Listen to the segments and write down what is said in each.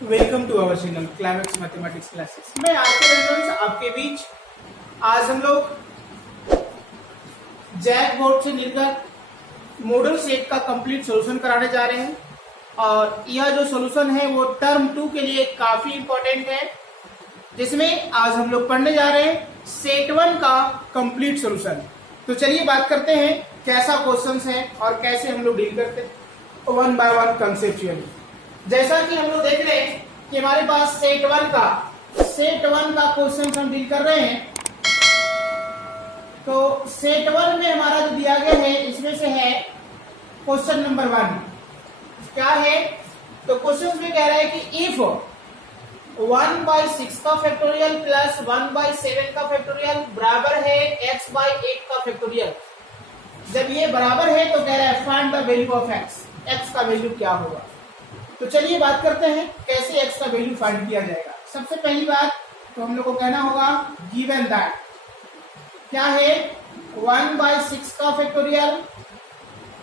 Welcome to our channel climax mathematics classes. मैं आपके reference आपके बीच आज हम लोग जैक बोर्ड से निर्गत मॉडल सेट का कंप्लीट सॉल्यूशन कराने जा रहे हैं और यह जो सॉल्यूशन है वो टर्म 2 के लिए काफी इंपॉर्टेंट है, जिसमें आज हम लोग पढ़ने जा रहे हैं सेट 1 का कंप्लीट सॉल्यूशन। तो चलिए बात करते हैं कैसा क्वेश्चंस है और कैसे हम लोग डील करते हैं वन बाय वन कंसेप्चुअली। जैसा कि हम लोग देख रहे हैं कि हमारे पास सेट 1 का क्वेश्चन हम डील कर रहे हैं। तो सेट 1 में हमारा जो दिया गया है इसमें से है क्वेश्चन नंबर 1 क्या है। तो क्वेश्चन में कह रहा है कि इफ 1/6 का फैक्टोरियल प्लस 1/7 का फैक्टोरियल बराबर है x/8 का फैक्टोरियल, जब ये बराबर है तो कह रहा है find the value of x का वैल्यू क्या होगा। तो चलिए बात करते हैं कैसे x का वैल्यू फाइंड किया जाएगा। सबसे पहली बात तो हम लोग को कहना होगा गिवन दैट क्या है 1/6 का फैक्टोरियल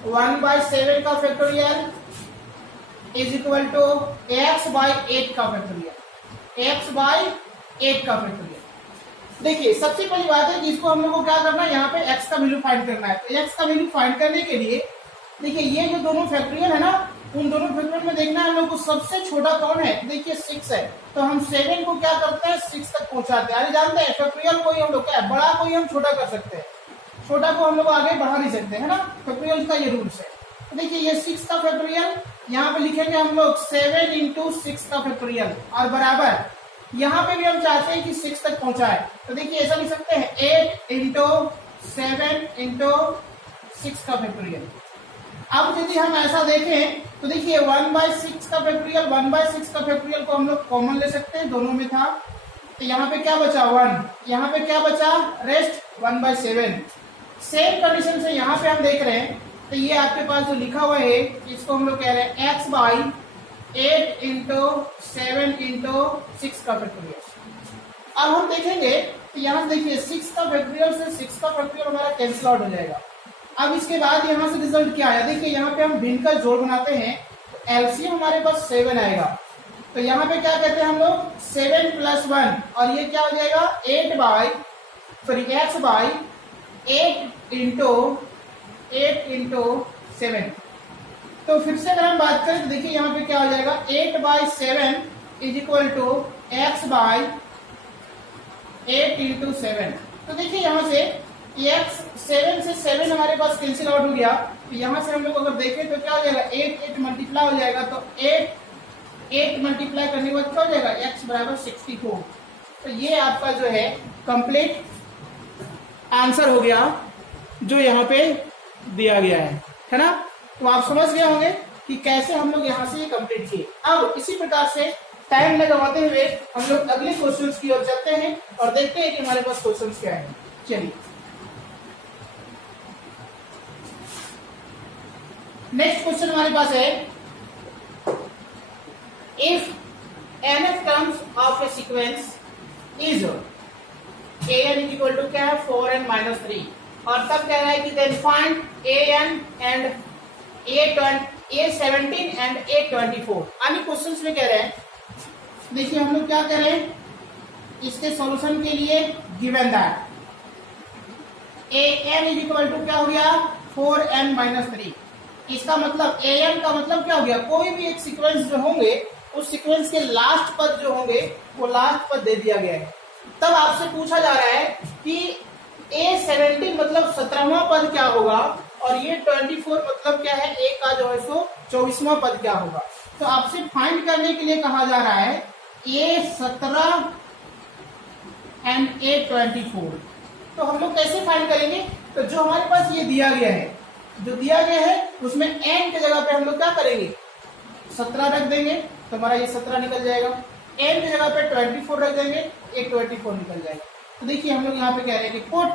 1/7 का factorial is equal to x/8 का फैक्टोरियल x/8 का फैक्टोरियल। देखिए सबसे पहली बात है कि इसको हम लोग को क्या करना है, यहाँ पे x का वैल्यू फाइंड करना है। तो x का वैल्यू फाइंड करने के लिए देखिए ये जो दोनों फैक्टोरियल है ना, उन दोनों फैक्टोरियल में देखना है हम लोग को सबसे छोटा कौन है। देखिए 6 है, तो हम 7 को क्या करते हैं 6 तक पहुंचाते हैं। जानते हैं फैक्टोरियल कोई हम लोग क्या है, बड़ा कोई हम छोटा कर सकते हैं, छोटा को हम लोग आगे बढ़ा नहीं सकते है ना, फैक्टोरियल का ये रूल्स है। तो देखिए ये 6 का फैक्टोरियल यहाँ पे लिखेंगे हम लोग 7 × 6 का फैक्टोरियल और बराबर यहाँ पे भी हम चाहते हैं कि 6 तक पहुंचाए। तो देखिए ऐसा लिख सकते हैं 8 × 7 × 6 का फैक्टोरियल। अब यदि हम ऐसा देखें तो देखिए 1/6 का फैक्टोरियल 1/6 का फैक्टोरियल को हम लोग कॉमन ले सकते हैं, दोनों में था। तो यहाँ पे क्या बचा 1, यहाँ पे क्या बचा रेस्ट 1/7। सेम कंडीशन से यहाँ पे हम देख रहे हैं तो ये आपके पास जो लिखा हुआ है इसको हम लोग कह रहे हैं x/8 × 7 × 6 का फैक्टोरियल। अब हम देखेंगे तो यहाँ देखिए 6 का फैक्टोरियल से 6 का फैक्टोरियल हमारा कैंसिल आउट हो जाएगा। अब इसके बाद यहाँ से रिजल्ट क्या आया, देखिए यहाँ पे हम भिन्न का जोड़ बनाते हैं तो एलसीएम हमारे पास 7 आएगा। तो यहाँ पे क्या कहते हैं हम लोग 7 + 1 और ये क्या हो जाएगा x/8 × 7। तो फिर से अगर हम बात करें तो देखिए यहाँ पे क्या हो जाएगा 8/7 इज इक्वल टू x/8 × 7। तो देखिए यहाँ से x 7 से 7 हमारे पास कैंसिल आउट हो गया। तो यहाँ से हम लोग अगर देखें तो क्या हो जाएगा 8 मल्टीप्लाई हो जाएगा। तो 8 मल्टीप्लाई करने के बाद क्या हो जाएगा x = 64। तो ये आपका जो है कंप्लीट आंसर हो गया जो यहाँ पे दिया गया है ना। तो आप समझ गए होंगे कि कैसे हम लोग यहाँ से ये कंप्लीट किए। अब इसी प्रकार से टाइम लगाते हुए हम लोग अगले क्वेश्चंस की ओर चलते हैं और देखते हैं कि हमारे पास क्वेश्चंस क्या है। चलिए नेक्स्ट क्वेश्चन हमारे पास है if nth terms of a sequence is an equal to क्या है 4n - 3 और तब कह रहा है कि then find an and a17 and a24। अन्य क्वेश्चंस में कह रहे हैं देखिए हम लोग क्या कर रहे हैं इसके सॉल्यूशन के लिए given that an equal to क्या हो गया 4n - 3। इसका मतलब an का मतलब क्या हो गया, कोई भी एक सीक्वेंस जो होंगे उस सीक्वेंस के लास्ट पद जो होंगे वो लास्ट पद दे दिया गया है। तब आपसे पूछा जा रहा है कि a17 मतलब 17वां पद क्या होगा और ये 24 मतलब क्या है a का जो है सो 24वां पद क्या होगा। तो आपसे फाइंड करने के लिए कहा जा रहा है a17 एंड a24। तो हम लोग कैसे फाइंड करेंगे, तो जो हमारे पास ये दिया गया है उसमें n की जगह पे हम लोग क्या करेंगे 17 रख देंगे तो हमारा ये 17 निकल जाएगा। n की जगह पे 24 रख देंगे एक 24 निकल जाएगा। तो देखिए हम लोग यहाँ पे कह रहे हैं कि पुट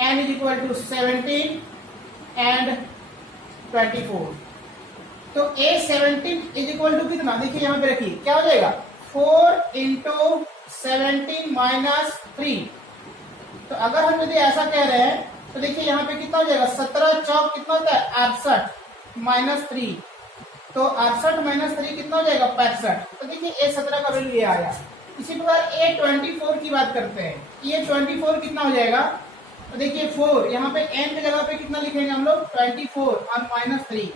n = 17 एंड 24। तो a17 = कितना, देखिए यहाँ पे रखिए क्या हो जाएगा 4 × 17 - 3। तो अगर हम यदि ऐसा कह रहे हैं तो देखिए यहाँ पे कितना हो जाएगा 17 × 4 कितना होता है 68 - 3 तो 68 माइनस 3 कितना हो जाएगा 65। तो देखिए A17 का वैल्यू ये आया। इसी प्रकार A24 की बात करते हैं। A24 कितना हो जाएगा, तो देखिए 4 यहाँ पे n की जगह पे कितना लिखेंगे हम लोग 24 और माइनस 3।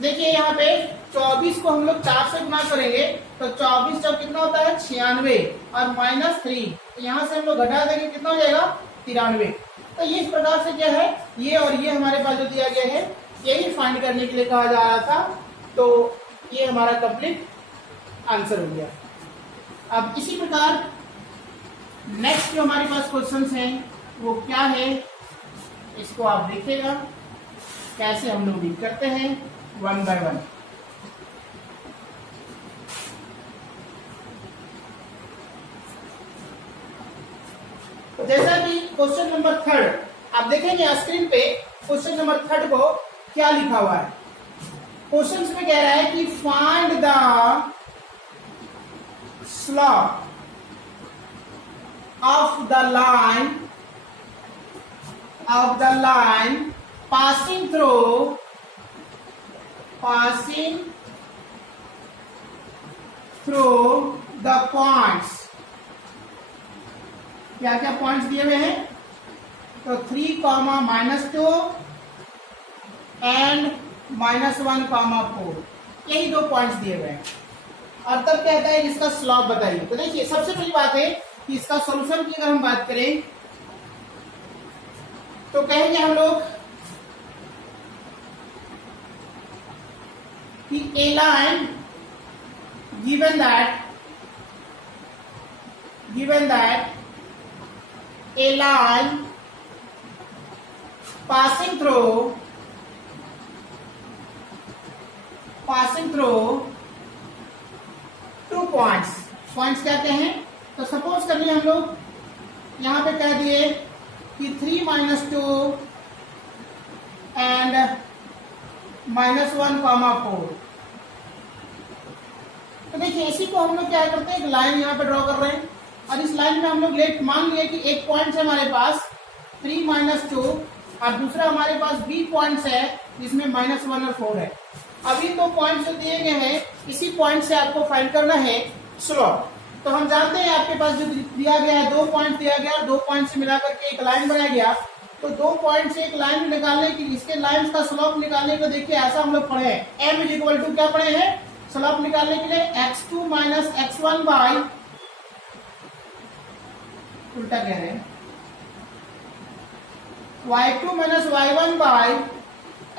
देखिए यहाँ पे 24 को हम लोग 4 से गुना करेंगे तो 24 जब कितना होता है 96 और माइनस 3, तो यहाँ से हम लोग घटा देंगे कितना हो जाएगा 93। तो ये इस प्रकार से क्या है, ये और ये हमारे पास जो दिया गया है यही फाइंड करने के लिए कहा जा रहा था। तो ये हमारा कंप्लीट आंसर हो गया। अब इसी प्रकार नेक्स्ट जो हमारे पास क्वेश्चंस हैं वो क्या है, इसको आप देखिएगा कैसे हम लोग डील करते हैं वन बाय वन। जैसा कि क्वेश्चन नंबर 3 आप देखेंगे स्क्रीन पे, क्वेश्चन नंबर 3 को क्या लिखा हुआ है। क्वेश्चन में कह रहा है कि find the slope of the line passing through the points। क्या क्या पॉइंट्स दिए हुए हैं, तो 3, -2 एंड -1, 4, यही 2 पॉइंट्स दिए हुए हैं। और तब कहता है इसका स्लोप बताइए। तो देखिए सबसे पहली बात है कि इसका सॉल्यूशन की अगर हम बात करें तो कहेंगे हम लोग कि a line given that a line passing through two points क्या क्या हैं, तो सपोज कर लिए हम लोग यहाँ पे कह दिए कि 3 -2 एंड -1, 4। तो देखिए इसी को हम लोग क्या करते हैं, एक लाइन यहाँ पे ड्रॉ कर रहे हैं और इस लाइन में हम लोग लेट मान लिए कि एक पॉइंट है हमारे पास 3 -2 और दूसरा हमारे पास B पॉइंट्स है जिसमें -1 और 4 है। अभी 2 पॉइंट्स जो दिए गए हैं इसी पॉइंट से आपको फाइंड करना है स्लोप। तो हम जानते हैं आपके पास जो दिया गया है 2 पॉइंट दिया गया और 2 पॉइंट से मिलाकर के एक लाइन बनाया गया। तो 2 पॉइंट से एक लाइन निकालने की, इसके लाइन का स्लोप निकालने को देखिए ऐसा हम लोग पढ़े हैं, m = क्या पढ़े हैं, स्लोप निकालने के लिए x2 - x1 बाई, उल्टा कह रहे हैं, y2 - y1 by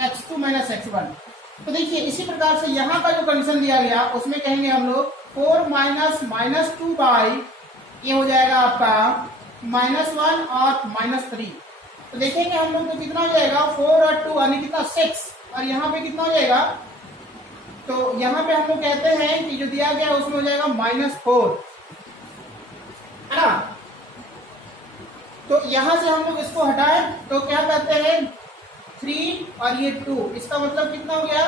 x2 - x1। तो देखिए इसी प्रकार से यहाँ का जो कंडीशन दिया गया उसमें कहेंगे हम लोग 4 - -2 बाई, ये हो जाएगा आपका -1 और -3। तो देखेंगे हम लोग तो कितना हो जाएगा 4 और 2 यानी कितना 6, और यहाँ पे कितना हो जाएगा, तो यहाँ पे हम लोग कहते हैं कि जो दिया गया उसमें हो जाएगा -4, है ना। तो यहां से हम लोग इसको हटाएं तो क्या कहते हैं 3 और ये 2, इसका मतलब कितना हो गया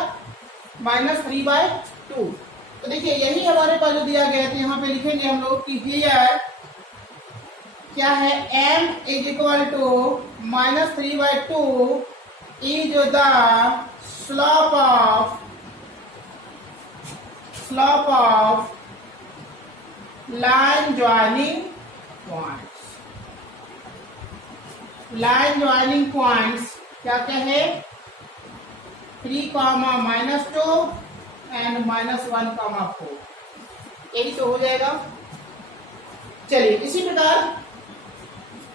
-3/2। तो देखिए यही हमारे पास जो दिया गया है, यहाँ पे लिखेंगे हम लोग कि हियर क्या है, m = -3/2 is the slope of line joining points क्या क्या है, 3, -2 एंड -1, 4, यही तो हो जाएगा। चलिए इसी प्रकार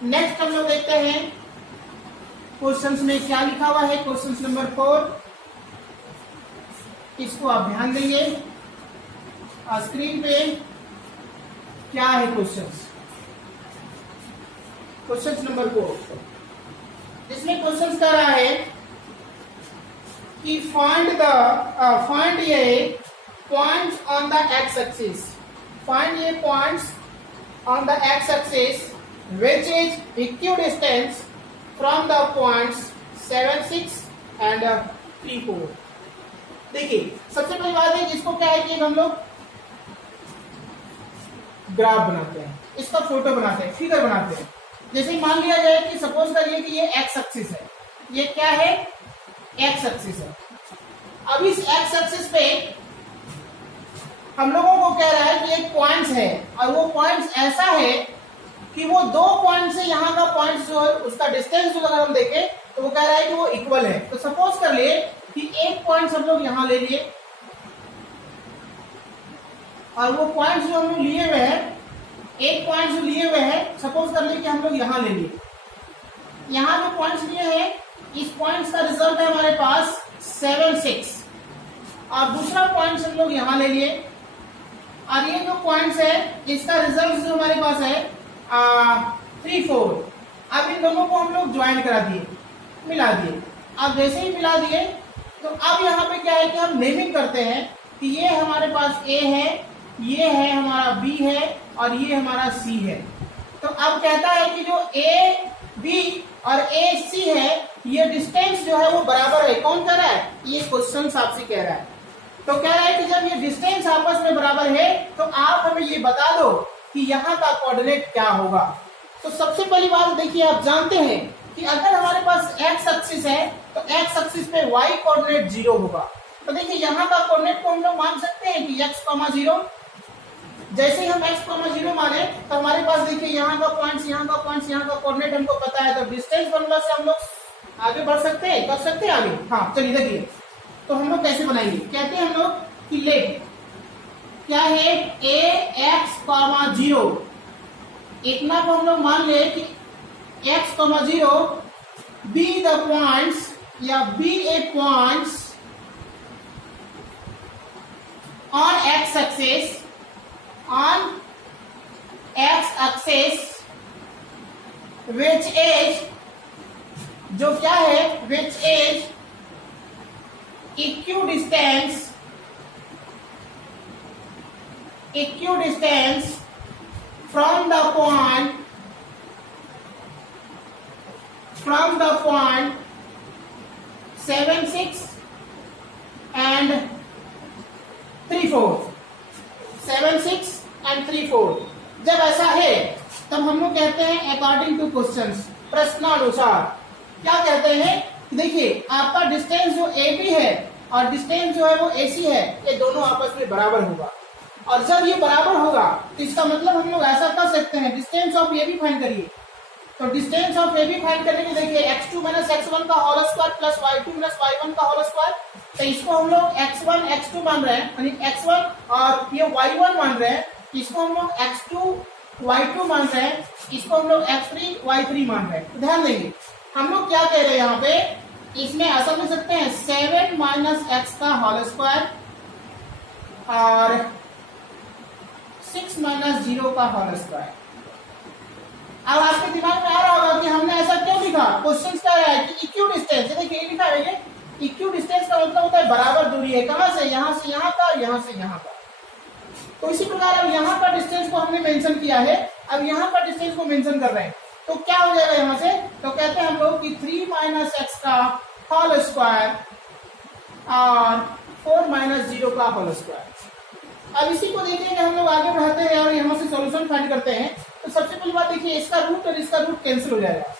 नेक्स्ट हम लोग देखते हैं क्वेश्चंस में क्या लिखा हुआ है। क्वेश्चन नंबर 4, इसको आप ध्यान देंगे स्क्रीन पे क्या है क्वेश्चंस। क्वेश्चन नंबर 4 जिसमें क्वेश्चन कर रहा है कि find a points on the x-axis, find a points on the x-axis which is equidistant from the points 7, 6 and 3, 4। देखिए सबसे पहली बात है जिसको क्या है कि हम लोग ग्राफ बनाते हैं, इसका फोटो बनाते हैं, फिगर बनाते हैं। जैसे मान लिया जाए कि सपोज करिए कि ये एक्स एक्सिस है, ये क्या है एक्स एक्सिस है। अब इस एक्स एक्सिस पे हम लोगों को कह रहा है कि एक पॉइंट्स है और वो पॉइंट्स ऐसा है कि वो दो पॉइंट से यहाँ का पॉइंट जो है उसका डिस्टेंस जो अगर हम देखें तो वो कह रहा है कि वो इक्वल है। तो सपोज कर लिए कि एक पॉइंट हम लोग यहां ले लिए और वो पॉइंट जो हम लोग लिए हुए हैं, एक पॉइंट जो लिए हुए हैं सपोज कर लिए कि हम लोग यहां ले लिए, यहां जो पॉइंट्स लिए हैं इस पॉइंट्स का रिजल्ट है हमारे पास 7 6 और दूसरा पॉइंट हम लोग यहां ले लिए और ये जो पॉइंट्स है इसका रिजल्ट जो हमारे पास है 3 4। अब इन दोनों को हम लोग ज्वाइन करा दिए, मिला दिए। अब जैसे ही मिला दिए तो अब यहाँ पे क्या है कि हम नेमिंग करते हैं कि ये हमारे पास A है, ये है हमारा B है और ये हमारा C है। तो अब कहता है कि जो A B और A C है ये डिस्टेंस जो है वो बराबर है। कौन कह रहा है? ये क्वेश्चन आपसे कह रहा है। तो कह रहा है कि जब ये डिस्टेंस आपस में बराबर है तो आप हमें ये बता दो कि यहाँ का कोऑर्डिनेट क्या होगा। तो सबसे पहली बात देखिए, आप जानते हैं कि अगर हमारे पास एक्स एक्सिस है तो एक्स एक्सिस पे वाई कोऑर्डिनेट 0 होगा। तो देखिए यहाँ का कोऑर्डिनेट को हम लोग मान सकते हैं कि x, 0। जैसे ही हम x, 0 माने तो हमारे पास देखिए यहाँ का पॉइंट्स, यहाँ का पॉइंट्स, यहाँ का कोऑर्डिनेट हमको पता है। तो डिस्टेंस फॉर्मूला से हम लोग आगे बढ़ सकते हैं, कर सकते हैं आगे। हाँ चलिए देखिए, तो हम लोग कैसे बनाएंगे, कहते हैं हम लोग कि लेट क्या है ax, 0 इतना को हम लोग मान ले कि x, 0 be the points या be a points on x axis which is जो क्या है which is equidistance from the point 7 6 and 3 4 7 6 and 3 4। जब ऐसा है तब हम लोग कहते हैं अकॉर्डिंग टू क्वेश्चंस, प्रश्नानुसार क्या कहते हैं, देखिए आपका डिस्टेंस जो AB है और डिस्टेंस जो है वो AC है, ये दोनों आपस में बराबर होगा। और जब ये बराबर होगा तो इसका मतलब हम लोग ऐसा कर सकते हैं, डिस्टेंस ऑफ AB फाइंड करिए। तो डिस्टेंस ऑफ AB फाइंड करने के देखिए x2 - x1 का whole square plus y2 - y1 का होल स्क्वायर। तो इसको हम लोग x1 x2 मान रहे हैं, यानी x1 और ये y1 मान रहे हैं, इसको हम लोग x2 y2 मान रहे हैं, इसको हम लोग x3 y3 मान रहे हैं। तो ध्यान देंगे हम लोग क्या कह रहे हैं यहाँ पे, इसमें ऐसा लिख सकते हैं 7 - x का होल स्क्वायर और 6 - 0 का होल स्क्वायर। अब आपके दिमाग में आ रहा होगा कि हमने ऐसा क्यों लिखा, क्वेश्चन क्या है कि इक्यू डिस्टेंस, देखिए लिखा है ये इक्यू डिस्टेंस का मतलब होता है बराबर दूरी है, कहां से यहाँ का और यहाँ से यहाँ का। तो इसी प्रकार अब यहाँ का डिस्टेंस को हमने मेंशन किया है, अब यहाँ का डिस्टेंस को मेंशन कर रहे हैं तो क्या हो जाएगा यहाँ से, तो कहते हैं हम लोग कि 3 - x का होल स्क्वायर और 4 - 0 का होल स्क्वायर। अब इसी को देखेंगे हम लोग आगे बढ़ाते हैं और यहाँ से सॉल्यूशन फाइंड करते हैं। तो सबसे पहली बात देखिए, इसका रूट और इसका रूट कैंसिल हो जाएगा।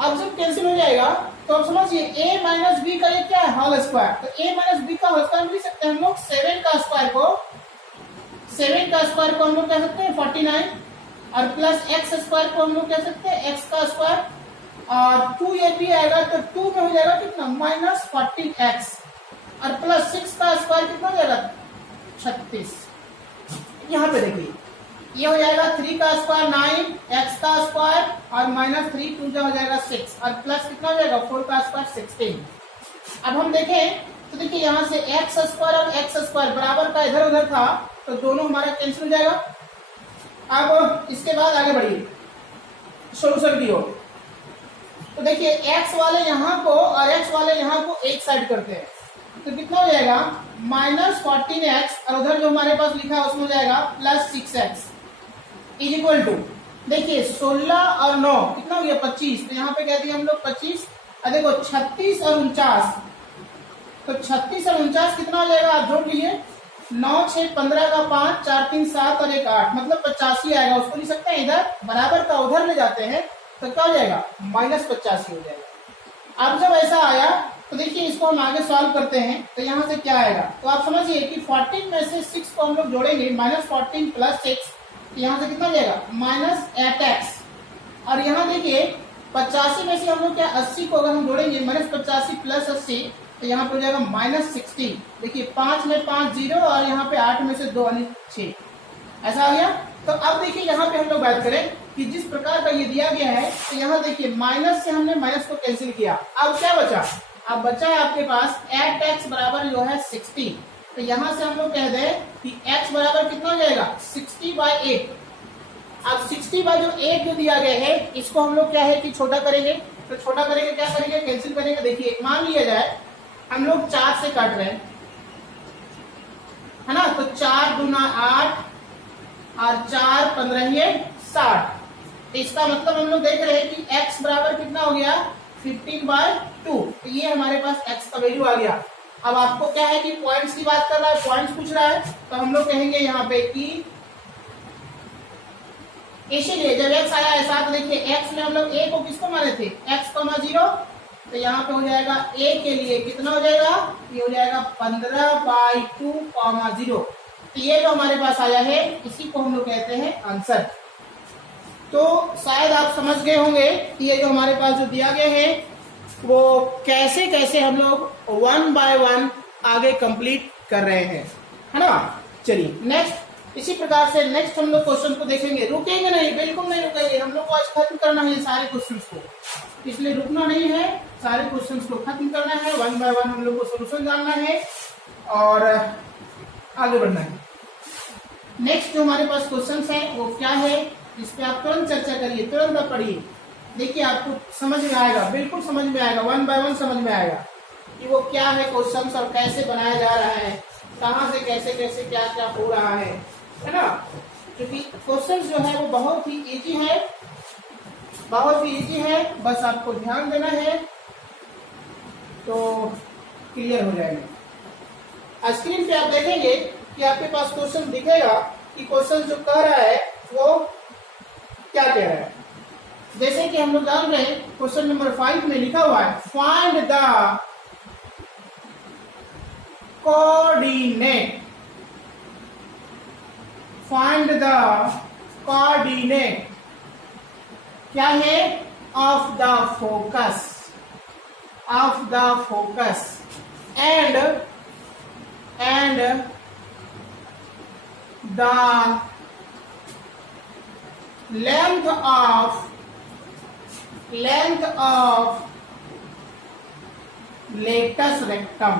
अब जब कैंसिल हो जाएगा तो अब समझिए a - b का ये क्या है, होल स्क्वायर। तो a - b का होल स्क्वायर लिख सकते हैं हम लोग 7 का स्क्वायर को हम लोग कह सकते हैं 49 और प्लस x स्क्वायर को हम लोग कह सकते हैं x का स्क्वायर और 2ab आएगा तो 2 में हो जाएगा कितना -14x और प्लस 6 का स्क्वायर कितना हो जाएगा 36। यहाँ पे देखिए ये हो जाएगा 3 का स्क्वायर 9 x का स्क्वायर और -3 2 हो जाएगा 6 और प्लस कितना हो जाएगा 4 का स्क्वायर 16। अब हम देखें तो देखिए यहाँ से x स्क्वायर और x स्क्वायर बराबर का इधर उधर था तो दोनों हमारा कैंसिल हो जाएगा। अब इसके बाद आगे बढ़िए सोल्यूशन की ओर। तो देखिए x वाले यहाँ को और x वाले यहाँ को एक साइड करते हैं तो कितना हो जाएगा -14x और उधर जो हमारे पास लिखा है उसमें हो जाएगा +6x इज इक्वल टू, देखिए 16 और 9 कितना हो गया 25। तो यहाँ पे कह दिए हम लोग 25 और देखो 36 और 49, तो 36 और 49 कितना हो जाएगा, आप जोड़ लीजिए 9 6 15 का 5 4 3 7 और 1 8 मतलब 85 आएगा। उसको लिख सकते हैं इधर बराबर का उधर ले जाते हैं तो क्या हो जाएगा -85 हो जाएगा। अब जब ऐसा आया तो देखिए इसको हम आगे सॉल्व करते हैं, तो यहाँ से क्या आएगा, तो आप समझिए कि 14 में से 6 को हम लोग जोड़ेंगे, -14 + 6, यहाँ से कितना जाएगा -8x। और यहाँ देखिए 85 में से हम लोग क्या 80 को अगर हम जोड़ेंगे, -85 + 80, तो यहाँ पे हो जाएगा -60। देखिए 5 में 5 0 और यहाँ पे 8 में से 2 यानी 6, ऐसा आ गया। तो अब देखिए यहाँ पे हम लोग बात करें कि जिस प्रकार का ये दिया गया है, तो यहाँ देखिए माइनस से हमने माइनस को कैंसिल किया, अब क्या बचा, अब बचा है आपके पास 8x बराबर जो है 60। तो यहाँ से हम लोग कह दें कि x बराबर कितना हो जाएगा 60/8। अब 60/8 जो दिया गया है, इसको हम लोग क्या है कि छोटा करेंगे, तो छोटा करेंगे क्या करेंगे, कैंसिल करेंगे। देखिए मान लिया जाए हम लोग 4 से काट रहे हैं, है ना, तो 4 दूना 8 और 4 15 60। इसका मतलब हम लोग देख रहे हैं कि x बराबर कितना हो गया 15/2। तो ये हमारे पास x का वैल्यू आ गया। अब आपको क्या है कि पॉइंट्स की बात कर रहा है, पॉइंट्स पूछ रहा है, तो हम लोग कहेंगे यहाँ पे कि इसीलिए जब x आया ऐसा, तो देखिए x में हम लोग a को किसको माने थे, x, 0, तो यहाँ पे हो जाएगा a के लिए कितना हो जाएगा, ये हो जाएगा 15/2, 0। तो ये जो हमारे पास आया है, इसी को हम लोग कहते हैं आंसर। तो शायद आप समझ गए होंगे कि ये जो हमारे पास जो दिया गया है, वो कैसे कैसे हम लोग 1 बाय 1 आगे कंप्लीट कर रहे हैं, है ना। चलिए नेक्स्ट, इसी प्रकार से नेक्स्ट हम लोग क्वेश्चन को देखेंगे। रुकेंगे नहीं, बिल्कुल नहीं रुकेंगे, हम लोग को आज खत्म करना है सारे क्वेश्चन को, इसलिए रुकना नहीं है, सारे क्वेश्चन को खत्म करना है, 1 बाय 1 हम लोग को सोल्यूशन जानना है और आगे बढ़ना है। नेक्स्ट जो हमारे पास क्वेश्चन है वो क्या है, इस पे आप तुरंत चर्चा करिए, तुरंत आप पढ़िए। देखिए आपको समझ में आएगा, बिल्कुल समझ में आएगा, 1 बाय 1 समझ में आएगा कि वो क्या है क्वेश्चन और कैसे बनाया जा रहा है, कहाँ से कैसे कैसे क्या क्या हो रहा है ना। क्योंकि क्वेश्चन जो है वो बहुत ही इजी है, बहुत ही इजी है, बस आपको ध्यान देना है तो क्लियर हो जाएगा। स्क्रीन पे आप देखेंगे कि आपके पास क्वेश्चन दिखेगा कि क्वेश्चन जो कह रहा है वो क्या कह रहा है। जैसे कि हम लोग जान रहे हैं क्वेश्चन नंबर 5 में लिखा हुआ है find the coordinate, find the coordinate क्या है, of the focus, of the focus and the length of latus rectum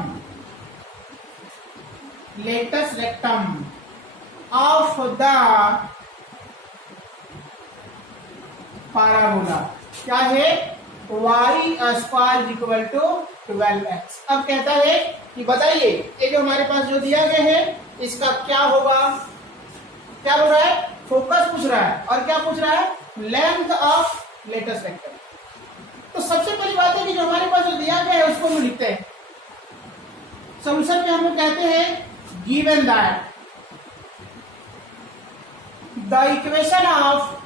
of the parabola क्या है, y² = 12x। अब कहता है कि बताइए ये जो हमारे पास जो दिया गया है इसका क्या होगा, क्या हो रहा है, फोकस पूछ रहा है और क्या पूछ रहा है, लेंथ ऑफ लेटस रेक्टम। तो सबसे पहली बात है कि जो हमारे पास जो दिया गया है उसको हम लिखते हैं। सॉल्यूशन में हम लोग कहते हैं given that the equation of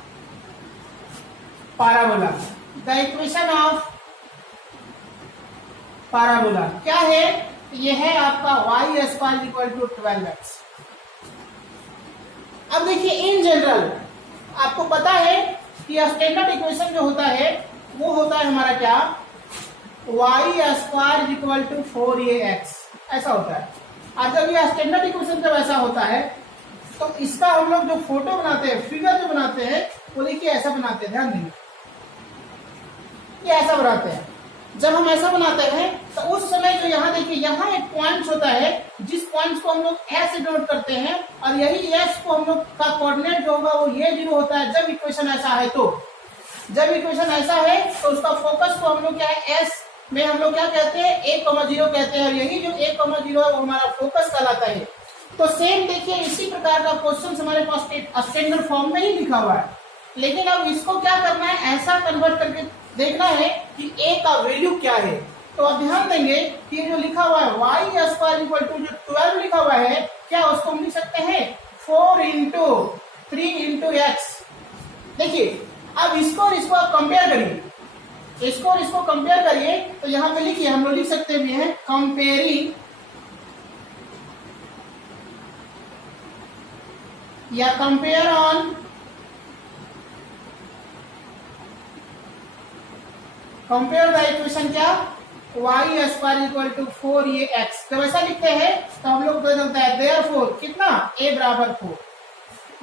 parabola, the equation of parabola क्या है, ये है आपका y² = 12x। अब देखिए इन जनरल आपको पता है कि स्टैंडर्ड इक्वेशन जो होता है वो होता है हमारा क्या, y² = 4ax, ऐसा होता है। और जब ये स्टैंडर्ड इक्वेशन जब ऐसा होता है तो इसका हम लोग जो फोटो बनाते हैं, फिगर जो बनाते हैं, वो देखिए ऐसा बनाते हैं, ध्यान देंगे, ये ऐसा बनाते हैं। जब हम ऐसा बनाते हैं तो उस समय जो यहाँ देखिए यहाँ एक पॉइंट होता है, जिस पॉइंट को हम लोग S से डिनोट करते हैं, और यही S को हम लोग का कोऑर्डिनेट जो होगा वो ये 0 होता है। जब इक्वेशन ऐसा है तो जब इक्वेशन ऐसा है तो उसका फोकस को हम लोग क्या है, S में हम लोग क्या कहते हैं, 1,0 कहते हैं, और यही जो 1,0 है वो हमारा फोकस कहलाता है। तो सेम देखिए इसी प्रकार का क्वेश्चन हमारे पास स्टैंडर्ड फॉर्म में ही लिखा हुआ है, लेकिन अब इसको क्या करना है, ऐसा कन्वर्ट करके देखना है कि a का वैल्यू क्या है। तो अब ध्यान देंगे कि जो लिखा हुआ है y² = जो 12 लिखा हुआ है, क्या उसको हम लिख सकते हैं 4 × 3 × x। देखिए अब इसको और इसको आप कंपेयर करिए, इसको और इसको कंपेयर करिए तो यहां पे लिखिए, हम लोग लिख सकते भी हैं कंपेयरिंग या compare on compare the equation क्या y square equal to 4ax। जब ऐसा लिखते हैं तो हम लोग पता चलता है देयरफॉर कितना a बराबर 4।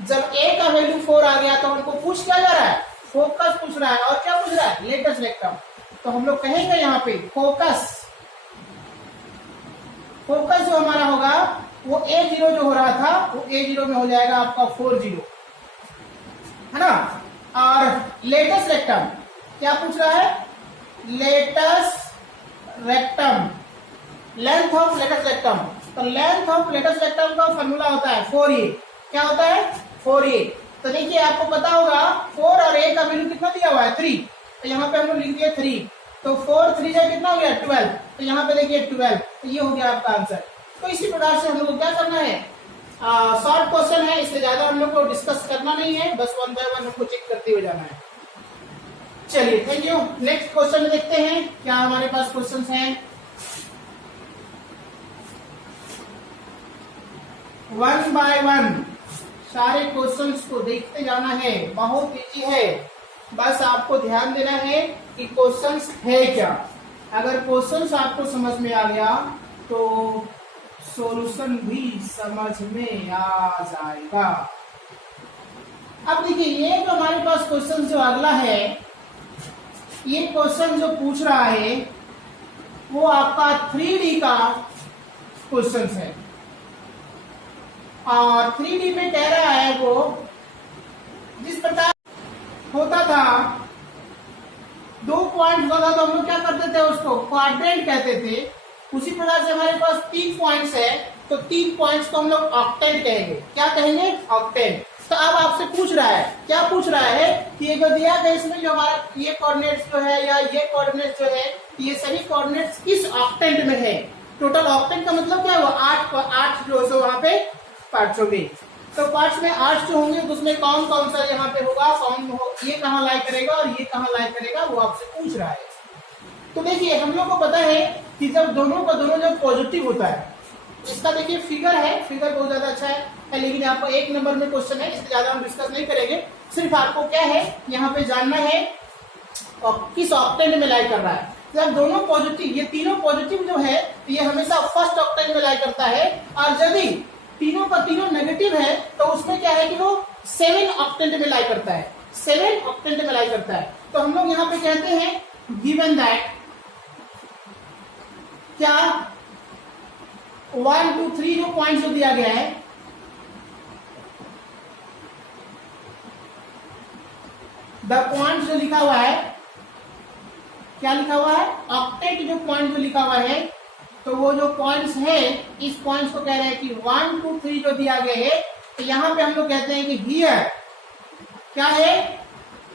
जब a का वैल्यू 4 आ गया तो हमको पूछ क्या जा रहा है, फोकस पूछ रहा है और क्या पूछ रहा है, लेटेस्ट रेक्टम। तो हम लोग कहेंगे यहाँ पे फोकस जो हमारा होगा वो a0 जो हो रहा था वो a0 में हो जाएगा आपका 40, है ना। और लेटेस्ट रेक्टम क्या पूछ रहा है, latus rectum, length of latus rectum. तो लेंथ ऑफ लेटेस्ट रेक्टम का फॉर्मूला होता है 4a। क्या होता है 4a। तो देखिए आपको पता होगा 4 और a का वैल्यू कितना दिया हुआ है 3, तो यहाँ पे हम लोग लिख दिए 3। तो 4 3 से कितना हो गया 12, तो यहाँ पे देखिए 12, तो ये हो गया आपका आंसर। तो इसी प्रकार से हम लोग को क्या करना है, शॉर्ट क्वेश्चन है, इससे ज्यादा हम लोग को डिस्कस करना नहीं है, बस 1 बाय 1 हमको चेक करते हुए जाना है। चलिए थैंक यू। नेक्स्ट क्वेश्चन में देखते हैं क्या हमारे पास क्वेश्चंस हैं। 1 बाय 1 सारे क्वेश्चंस को देखते जाना है, बहुत इजी है, बस आपको ध्यान देना है कि क्वेश्चंस है क्या। अगर क्वेश्चंस आपको समझ में आ गया तो सॉल्यूशन भी समझ में आ जाएगा। अब देखिए ये जो हमारे पास क्वेश्चन जो अगला है, ये क्वेश्चन जो पूछ रहा है वो आपका 3D का क्वेश्चन है, और 3D में कह रहा है वो जिस प्रकार होता था 2 पॉइंट होता था तो हम लोग क्या करते थे, उसको क्वाड्रेंट कहते थे। उसी प्रकार से हमारे पास 3 पॉइंट्स है, तो 3 पॉइंट्स को हम लोग ऑक्टेंट कहेंगे। क्या कहेंगे, ऑक्टेंट। तो अब आपसे पूछ रहा है, क्या पूछ रहा है कि ये जो दिया गया इसमें जो हमारा ये कोऑर्डिनेट्स जो है या ये कोऑर्डिनेट्स जो है, ये सभी कोऑर्डिनेट्स किस ऑक्टेंट में है। टोटल ऑक्टेंट का मतलब क्या हुआ, 8 जो है वहां पे पार्ट्स होंगे। तो पार्ट्स में 8 जो होंगे तो उसमें कौन कौन सा यहाँ पे होगा, ये कहाँ लाई करेगा और ये कहाँ लाई करेगा, वो आपसे पूछ रहा है। तो देखिए हम लोग को पता है कि जब दोनों का दोनों जब पॉजिटिव होता है, इसका देखिए फिगर है, फिगर बहुत ज्यादा अच्छा है, लेकिन आपको 1 नंबर में क्वेश्चन है, इससे ज्यादा हम डिस्कस नहीं करेंगे। सिर्फ आपको क्या है यहाँ पे जानना है और किस ऑक्टेंट में लाई कर रहा है। जब दोनों पॉजिटिव, ये तीनों पॉजिटिव जो है तो ये हमेशा फर्स्ट ऑक्टेंट में लाई करता है, और यदि तीनों का तीनों नेगेटिव है तो उसमें क्या है कि वो 7 ऑक्टेंट में लाई करता है, 7 ऑक्टेंट में लाई करता है। तो हम लोग यहाँ पे कहते हैं गिवन दैट क्या 1 2 3 जो पॉइंट जो दिया गया है, द पॉइंट जो लिखा हुआ है, क्या लिखा हुआ है, ऑक्टेट जो पॉइंट जो लिखा हुआ है, तो वो जो पॉइंट्स है इस पॉइंट्स को कह रहे हैं कि 1 2 3 जो दिया गया है, तो यहां पे हम लोग कहते हैं कि हियर क्या है,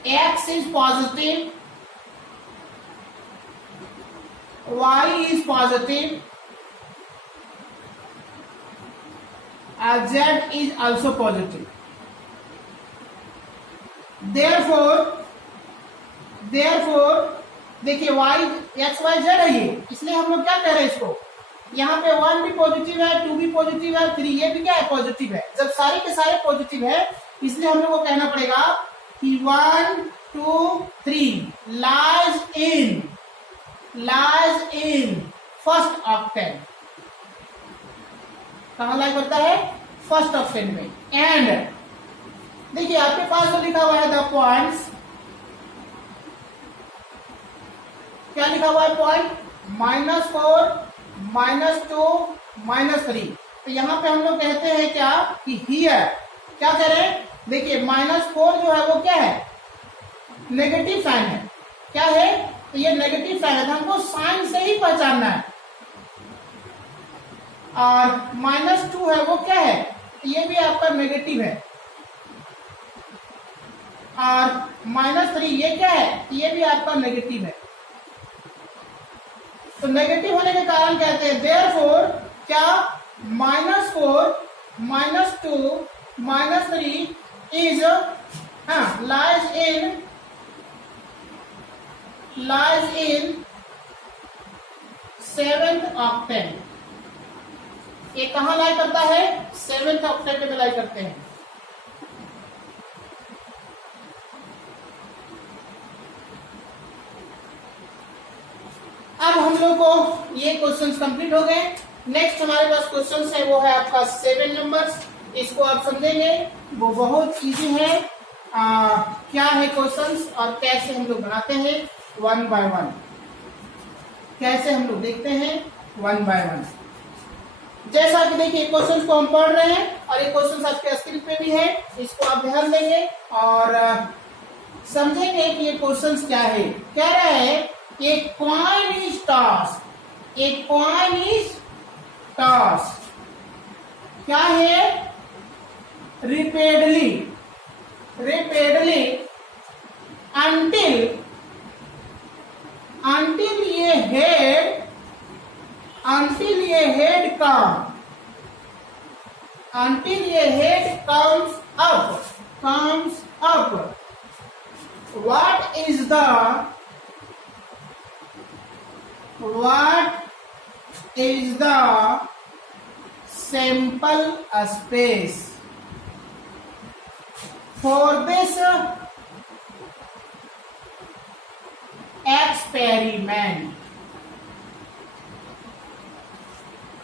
x is positive, y is positive, z is also positive. Therefore देखिए x y z है ये, इसलिए हम लोग क्या कह रहे हैं इसको, यहाँ पे 1 भी पॉजिटिव है, 2 भी पॉजिटिव है, 3 ये भी क्या है, पॉजिटिव है। जब सारे के सारे पॉजिटिव है इसलिए हम लोग को कहना पड़ेगा कि 1 2 3 lies in फर्स्ट ऑक्टेंट। कहाँ लाई करता है, फर्स्ट ऑप्शन में। एंड देखिए आपके पास जो लिखा हुआ है द पॉइंट्स, क्या लिखा हुआ है, पॉइंट -4 -2 -3। तो यहाँ पे हम लोग कहते हैं क्या कि हियर क्या कह रहे हैं, देखिए -4 जो है वो क्या है, नेगेटिव साइन है। क्या है, तो ये नेगेटिव साइन है, तो हमको साइन से ही पहचानना है। और -2 है वो क्या है, ये भी आपका नेगेटिव है। और -3 ये क्या है, ये भी आपका नेगेटिव है। तो नेगेटिव होने के कारण कहते हैं देयरफॉर क्या, -4 -2 -3 is lies in lies in 7th octave। ये कहाँ लाई करता है? 7th ऑक्टेव में लाई करते हैं। अब हम लोग को ये क्वेश्चंस कंप्लीट हो गए। नेक्स्ट हमारे पास क्वेश्चंस है, वो है आपका 7 नंबर्स। इसको आप समझेंगे, वो बहुत इजी है। क्या है क्वेश्चंस और कैसे हम लोग बनाते हैं 1 by 1, कैसे हम लोग देखते हैं 1 by 1। जैसा कि देखिए क्वेश्चंस को हम पढ़ रहे हैं और ये क्वेश्चंस आपके स्क्रीन पे भी है, इसको आप ध्यान देंगे और समझेंगे कि ये क्वेश्चंस क्या है। कह रहा है एक कॉइन इज टॉस, एक कॉइन इज टॉस क्या है? रिपीटेडली, रिपीटेडली until ये हेड, until ये हेड come, until ये head comes up, comes up। What is the sample space for this experiment?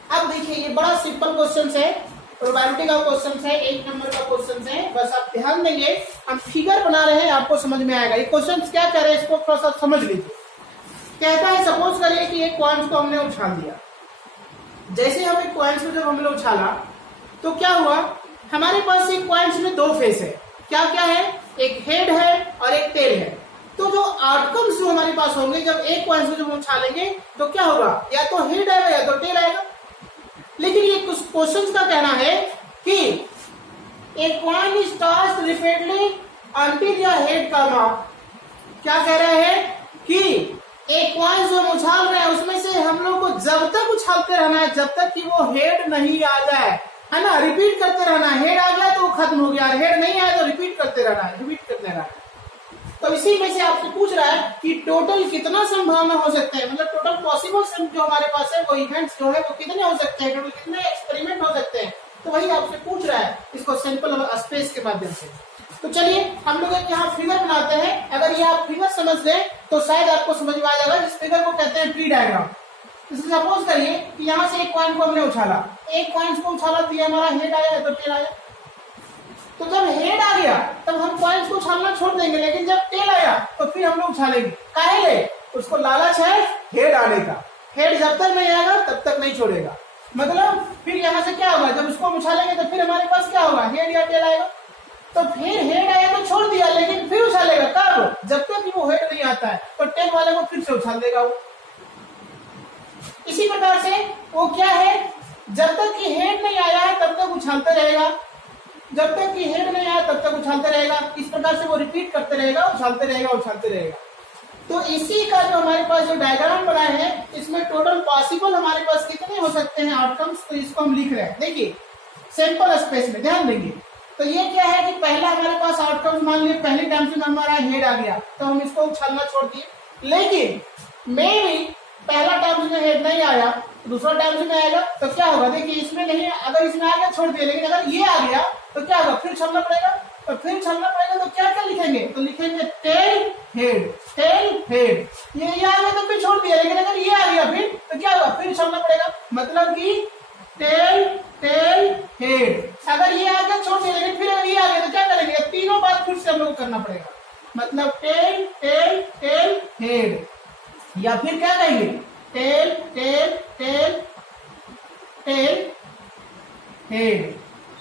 अब देखिए ये बड़ा सिंपल क्वेश्चन है, प्रोबेबिलिटी का क्वेश्चन है, 1 नंबर का क्वेश्चन है। बस आप ध्यान देंगे, हम फिगर बना रहे हैं, आपको समझ में आएगा। ये क्वेश्चन क्या कह रहे हैं इसको थोड़ा सा समझ लीजिए। कहता है सपोज करिए कि एक कॉइन्स को हमने उछाल दिया। जैसे हम एक कॉइन्स को जब हमने उछाला तो क्या हुआ, हमारे पास एक कॉइन्स में 2 फेस है। क्या क्या है? एक हेड है और एक टेल है। तो जो आउटकम्स जो हमारे पास होंगे जब एक कॉइन्स को जब हम उछालेंगे तो क्या होगा, या तो हेड आएगा या तो टेल आएगा। लेकिन ये कुछ क्वेश्चंस का कहना है कि एक coin is tossed repeatedly until your head come up. क्या कह रहे हैं कि एक कॉइन जो हम उछाल रहे हैं उसमें से हम लोग को जब तक उछालते रहना है जब तक कि वो हेड नहीं आ जाए, है ना। रिपीट करते रहना है। हेड आ गया तो वो खत्म हो गया, हेड नहीं आया तो रिपीट करते रहना है, रिपीट करते रहना है। तो इसी में से आपसे पूछ रहा है कि टोटल कितना संभावना हो सकता है, मतलब टोटल पॉसिबल जो हमारे पास है वो इवेंट्स जो है वो कितने हो सकते हैं, टोटल कितने एक्सपेरिमेंट हो सकते हैं। तो वही आपसे पूछ रहा है इसको सैंपल स्पेस के माध्यम से। तो चलिए हम लोग एक यहाँ फिगर बनाते हैं। अगर ये आप फिगर समझ लें तो शायद आपको समझ में आ जाएगा। इस फिगर को कहते हैं ट्री डायग्राम। सपोज करिए कि यहाँ से एक कॉइन को हमने उछाला, एक कॉइन को उछाला तो ये हमारा हेड आया तो टेल आया। तो जब हेड आ गया तब हम कॉइन्स को उछालना छोड़ देंगे, लेकिन जब टेल आया तो फिर हम लोग उछालेंगे। काहे ले? उसको लालच है हेड आने का। हेड जब तक नहीं आएगा तब तक नहीं छोड़ेगा। मतलब फिर यहाँ से क्या होगा, जब उसको उछालेंगे तो फिर हमारे पास क्या होगा, हेड या टेल आएगा। तो फिर हेड आया तो छोड़ दिया, लेकिन फिर उछालेगा कब, जब तक कि वो हेड नहीं आता है। तो टेल वाले को फिर से उछाल देगा वो। इसी प्रकार से वो क्या है, जब तक कि हेड नहीं आया है तब तक उछालते रहेगा, जब तक कि हेड नहीं आया तब तक उछालते रहेगा। इस प्रकार से वो रिपीट करते रहेगा, उछालते रहेगा, उछालते रहेगा। तो इसी का जो हमारे पास जो डायग्राम बनाए हैं इसमें टोटल पॉसिबल हमारे पास कितने हो सकते हैं आउटकम्स, तो इसको हम लिख रहे हैं। देखिए सैंपल स्पेस में ध्यान देंगे। तो ये क्या है कि पहला हमारे पास आउटकम्स, मान लीजिए पहले टाइम से हमारा हेड आ गया तो हम इसको उछालना छोड़ दिए। लेकिन मे भी पहला टाइम में हेड नहीं आया, दूसरा टाइम में आएगा तो क्या होगा, देखिए इसमें नहीं, अगर इसमें आ गया छोड़ दिया, लेकिन अगर ये आ गया तो क्या होगा, फिर उछालना पड़ेगा। और फिर उछालना पड़ेगा तो क्या क्या लिखेंगे, तो लिखेंगे टेल हेड, टेल हेड। ये आ गया तो फिर छोड़ दिया, लेकिन अगर ये आ गया फिर तो क्या होगा, फिर उछालना पड़ेगा। मतलब कि टेल टेल हेड। अगर ये आ गया छोड़ दिया, लेकिन फिर अगर ये आ गया तो क्या करेंगे, तीनों बात फिर से हम लोग करना पड़ेगा। मतलब टेल टेल टेल हेड, या फिर क्या कहेंगे, tail tail tail tail head.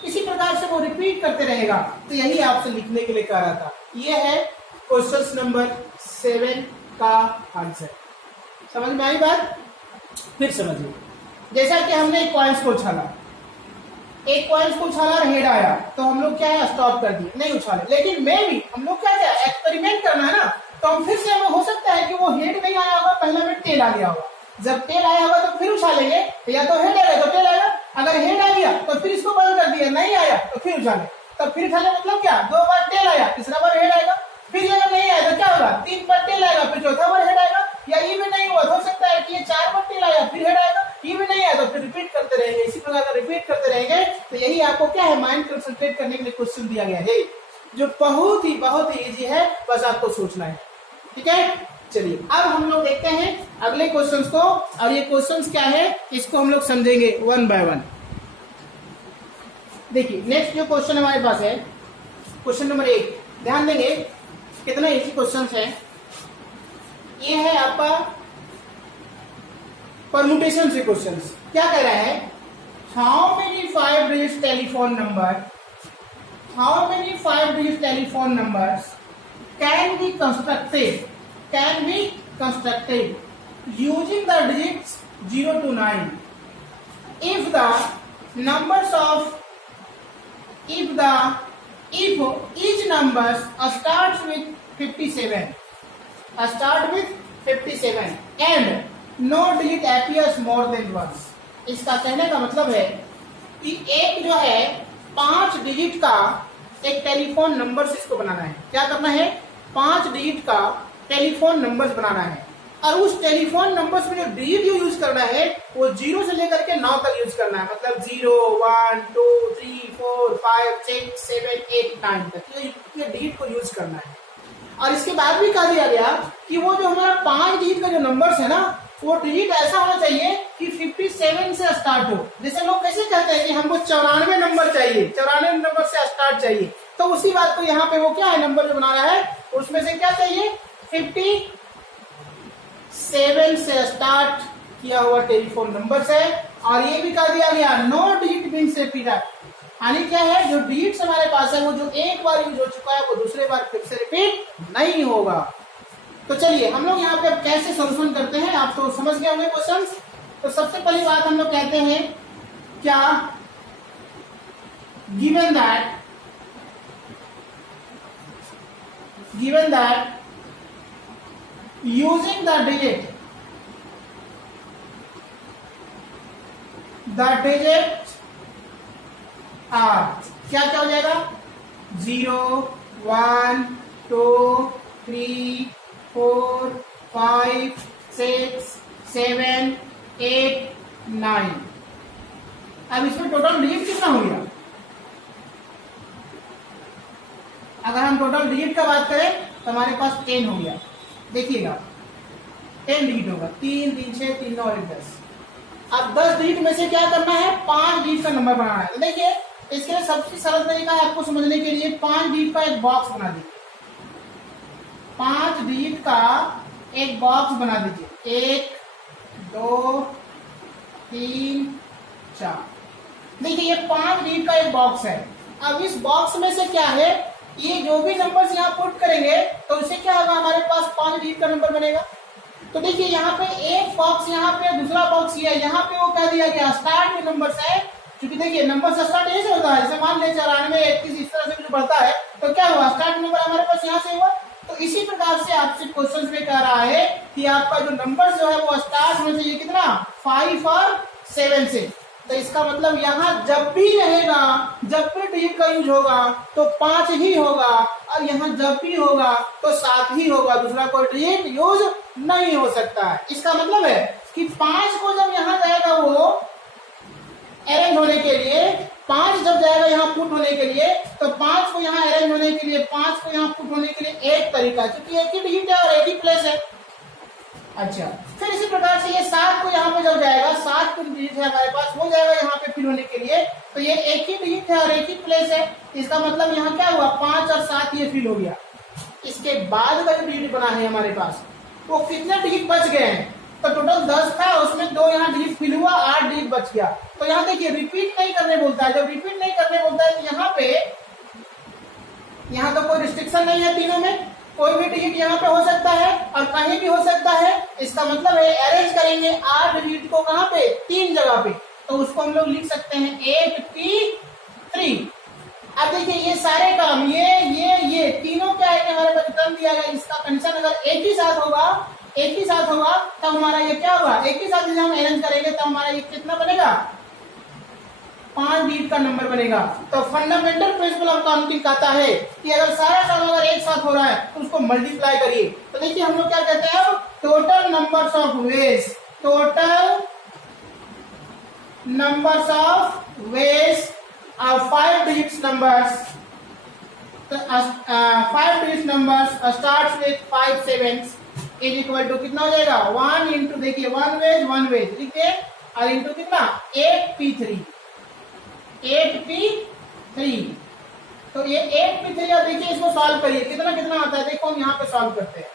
इसी प्रकार से वो रिपीट करते रहेगा। तो यही आपसे लिखने के लिए कह रहा था। ये है क्वेश्चन नंबर 7 का आंसर। समझ में आई बात? फिर समझिए, जैसा कि हमने एक कॉइन्स को उछाला, एक कॉइन्स को उछाला और हेड आया तो हम लोग क्या है, स्टॉप कर दिए, नहीं उछाले। लेकिन मे भी हम लोग क्या है, एक्सपेरिमेंट करना है ना, तो हम फिर से हमें हो सकता है कि वो हेड नहीं आया होगा, पहले में टेल आ गया होगा। जब टेल आया होगा तो फिर उछालेंगे, या तो हेड आएगा तो टेल आएगा। अगर हेड आ गया तो फिर इसको बंद कर दिया, नहीं आया तो फिर उछाले, तो फिर उछाले मतलब क्या, 2 बार टेल आया, तीसरा बार हेड आएगा, फिर ये अगर नहीं आया तो क्या होगा, 3 बट्टे लाएगा, फिर चौथा बार हेड आएगा, या ये भी नहीं हुआ तो हो सकता है कि ये 4 बट्टे लाएगा फिर हेड आएगा, ये भी नहीं आया तो फिर रिपीट करते रहेंगे, इसी प्रकार का रिपीट करते रहेंगे। तो यही आपको क्या है, माइंड कंसंट्रेट करने के लिए क्वेश्चन दिया गया है, जो बहुत ही इजी है, बस आपको सोचना है। ठीक है, चलिए अब हम लोग देखते हैं अगले क्वेश्चंस को, और ये क्वेश्चंस क्या है इसको हम लोग समझेंगे वन बाय वन। देखिए नेक्स्ट जो क्वेश्चन हमारे पास है, क्वेश्चन नंबर 1, ध्यान देंगे कितना इजी क्वेश्चन है। ये है आपका परमुटेशन से क्वेश्चन। क्या कह रहा है, how many 5 digit telephone number, how many 5 digit telephone numbers can be constructed using the digits 0 to 9 if each numbers starts with 57 and no digit appears more than once। इसका कहने का मतलब है कि एक जो है 5 डिजिट का एक टेलीफोन नंबर से इसको बनाना है। क्या करना है, 5 डिजिट का टेलीफोन नंबर्स बनाना है, और उस टेलीफोन नंबर्स में जो डिजिट यूज करना है वो 0 से लेकर के 9 तक यूज करना है, मतलब 0 1 2 3 4 5 6 7 8 9 तक ये डिजिट को यूज करना है। और इसके बाद भी कहा दिया गया कि वो जो हमारा 5 डिजिट का जो नंबर्स है ना, वो डिजिट ऐसा होना चाहिए कि 57 से स्टार्ट हो। जैसे लोग कैसे कहते हैं कि हमको 94 नंबर चाहिए, 94 नंबर से स्टार्ट चाहिए, तो उसी बात को यहाँ पे वो क्या है, नंबर जो बना रहा है उसमें से क्या चाहिए, 57 से स्टार्ट किया हुआ टेलीफोन नंबर है। और ये भी कह दिया गया नो डिजिट मींस रिपीटेड, यानी क्या है, जो डिजिट हमारे पास है वो जो एक बार यूज हो चुका है वो दूसरे बार फिर से रिपीट नहीं होगा। तो चलिए हम लोग यहाँ पे अब कैसे सोल्यूशन करते हैं, आप तो समझ गए होंगे क्वेश्चन। तो सबसे पहली बात हम लोग कहते हैं क्या, given that using the digit are क्या हो जाएगा, 0 1 2 3 4 5 6 7 8 9। अब इसमें टोटल डिजिट कितना हो गया, अगर हम टोटल डिजिट का बात करें तो हमारे पास 10 हो गया। देखिएगा 10 डिजिट होगा, 3 3 6 3 9 और 10। अब 10 डिजिट में से क्या करना है, 5 डिजिट का नंबर बनाना है। तो देखिए इसके लिए सबसे सरल तरीका है आपको समझने के लिए, 5 डिजिट का एक बॉक्स बना दीजिए, 5 डिजिट का एक बॉक्स बना दीजिए, 1 2 3 4। देखिए ये 5 डिजिट का एक बॉक्स है। अब इस बॉक्स में से क्या है, ये जो भी नंबर्स यहाँ पुट करेंगे तो उससे क्या होगा, हमारे पास 5 डिजिट का नंबर बनेगा। तो देखिए यहाँ पे एक बॉक्स, यहाँ पे दूसरा बॉक्स ये है, यहाँ पे वो कह दिया गया स्टार्ट में नंबर्स है, क्योंकि देखिए नंबर स्टार्ट ऐसे होता है, जैसे मान ले 94 31 इस तरह से जो बढ़ता है, तो क्या हुआ, स्टार्ट नंबर हमारे पास यहाँ से हुआ। तो इसी प्रकार से आपसे क्वेश्चन में कह रहा है कि आपका जो नंबर जो है वो स्टार्ट होना चाहिए कितना, 5 और 7 से। तो इसका मतलब यहाँ जब भी रहेगा, जब भी डिजिट का यूज होगा तो 5 ही होगा, और यहाँ जब भी होगा तो 7 ही होगा, दूसरा कोई डिजिट यूज नहीं हो सकता है। इसका मतलब है कि 5 को जब यहाँ जाएगा वो अरेंज होने के लिए, 5 जब जाएगा यहाँ पुट होने के लिए, तो 5 को यहाँ अरेंज होने के लिए, 5 को यहाँ पुट होने के लिए एक तरीका, क्योंकि एक ही डिजिट है और एक ही प्लेस है। अच्छा, फिर इसी प्रकार से ये 7 को यहाँ पे जब जाएगा, 7 को डिजिट है हमारे पास, वो जाएगा यहाँ पे फिल होने के लिए, तो ये एक ही डिजिट है और एक ही प्लेस है। इसका मतलब यहाँ क्या हुआ, 5 और 7 ये फिल हो गया। इसके बाद का जो डिजिट बना है हमारे पास, वो कितने डिजिट बच गए हैं, तो टोटल 10 था, उसमें 2 यहाँ डिजिट फिल हुआ, 8 डिजिट बच गया। तो यहाँ देखिए रिपीट नहीं करने बोलता है, जब रिपीट नहीं करने बोलता है तो यहाँ पे, यहाँ तो कोई रिस्ट्रिक्शन नहीं है, तीनों में कोई भी डिजिट यहाँ पे हो सकता है और कहीं भी हो सकता है। इसका मतलब है अरेंज करेंगे 8 डिजिट को कहाँ पे, 3 जगह पे, तो उसको हम लोग लिख सकते हैं 8p3। अब देखिए ये सारे काम, ये तीनों क्या है कि हमारे पास रिटर्न दिया गया, इसका कंडीशन अगर एक ही साथ होगा तो हमारा ये क्या होगा, एक ही साथ हम अरेंज करेंगे तो हमारा ये कितना बनेगा, 5 डिजिट का नंबर बनेगा। तो फंडामेंटल प्रिंसिपल ऑफ काउंटिंग कहता है कि अगर सारा काम अगर एक साथ हो रहा है तो उसको मल्टीप्लाई करिए। तो देखिए हम लोग क्या कहते हैं, total numbers of ways, total numbers of ways of 5 digits numbers, 5 digit numbers starts with 5 7 is equal to कितना हो जाएगा 1 इंटू, देखिए 1 वेज लिखिए, और इंटू कितना 8p3, 8p3। तो ये 8p3, अब देखिए इसको सॉल्व करिए कितना कितना आता है। देखो हम यहाँ पे सॉल्व करते हैं,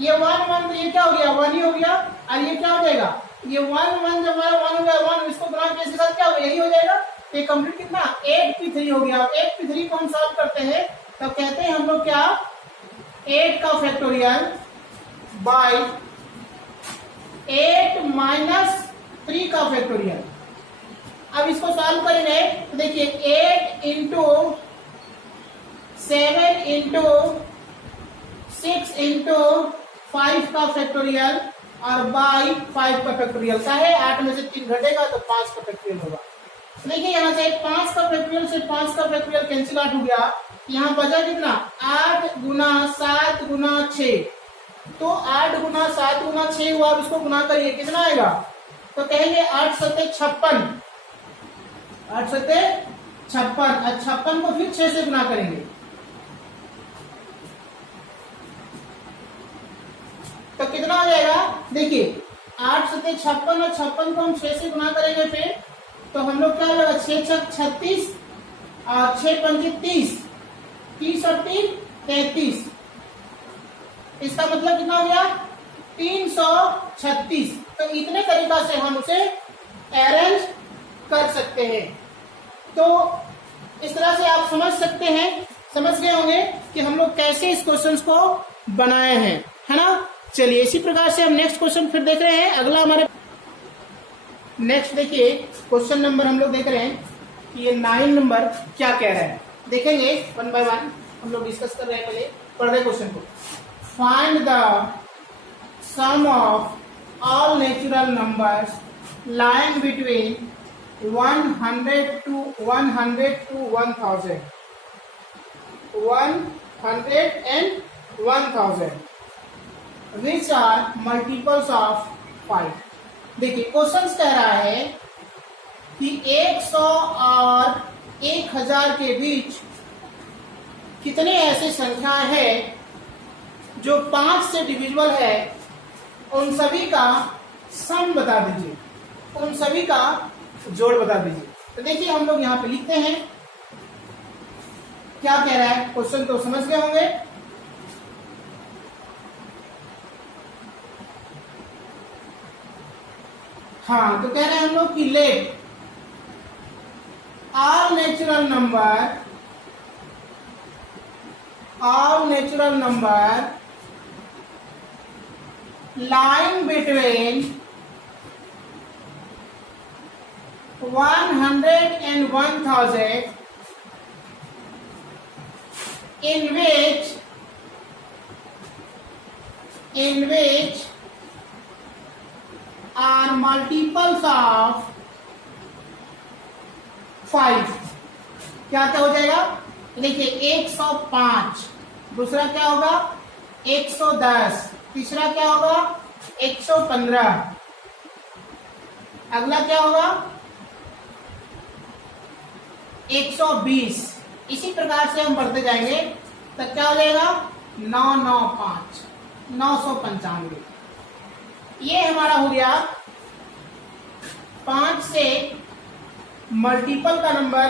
ये 1 1 तो ये क्या हो गया 1 ही हो गया, और ये क्या हो जाएगा, ये 1 1 जब हमारा 1 हो गया 1, इसको गुणा के इसके साथ क्या हो गया यही हो जाएगा। ये कंप्लीट कितना 8p3 हो गया। 8p3 को हम सॉल्व करते हैं तो कहते हैं हम लोग क्या, 8 का फैक्टोरियल बाय 8 माइनस 3 का फैक्टोरियल। अब इसको सॉल्व करेंगे तो देखिए 8 इंटू 7 इंटू 6 इंटू 5 का फैक्टोरियल और बाई 5 का फैक्टोरियल का है। 8 में से 3 घटेगा तो 5 का फैक्टोरियल होगा। देखिए यहाँ से 5 का फैक्टोरियल से 5 का फैक्टोरियल कैंसिल आउट हो गया, यहाँ बचा कितना 8 गुना 7 गुना 6, तो 8 गुना 7 गुना 6 हुआ। अब इसको गुना करिए कितना आएगा, तो कहेंगे 8 सत्ते 56, 8 सत्ते 56, और 56 को फिर 6 से गुना करेंगे तो कितना हो जाएगा। देखिए 8 सत्ते 56 और 56 को हम 6 से गुना करेंगे फिर, तो हम लोग क्या होगा 6 छक 36 और 6 पंजे 30, 30 और 3 33, इसका मतलब कितना हो गया 336। तो इतने तरीका से हम उसे अरेंज कर सकते हैं। तो इस तरह से आप समझ सकते हैं, समझ गए होंगे कि हम लोग कैसे इस क्वेश्चन को बनाए हैं, है ना। चलिए इसी प्रकार से हम नेक्स्ट क्वेश्चन फिर देख रहे हैं। अगला हमारे नेक्स्ट देखिए क्वेश्चन नंबर हम लोग देख रहे हैं कि ये 9 नंबर क्या कह रहा है, देखेंगे 1 बाय 1 हम लोग डिस्कस कर रहे हैं। पहले पढ़ रहे क्वेश्चन को, find the sum of all natural numbers lying between 100 to 1000, 100 and 1000 which are multiples of 5। देखिए क्वेश्चन कह रहा है कि 100 और 1000 के बीच कितने ऐसी संख्या है जो 5 से डिविजिबल है, उन सभी का सम बता दीजिए, उन सभी का जोड़ बता दीजिए। तो देखिए हम लोग यहाँ पे लिखते हैं क्या कह रहा है, क्वेश्चन तो समझ गए होंगे। हाँ, तो कह रहे हैं हम लोग कि late all natural number lying between 100 and 1000 in which are multiples of 5। क्या क्या हो जाएगा, देखिए 105, दूसरा क्या होगा 110, तीसरा क्या होगा 115, अगला क्या होगा 120। इसी प्रकार से हम बढ़ते जाएंगे तो क्या हो जाएगा 995, 995। ये हमारा हो गया 5 से मल्टीपल का नंबर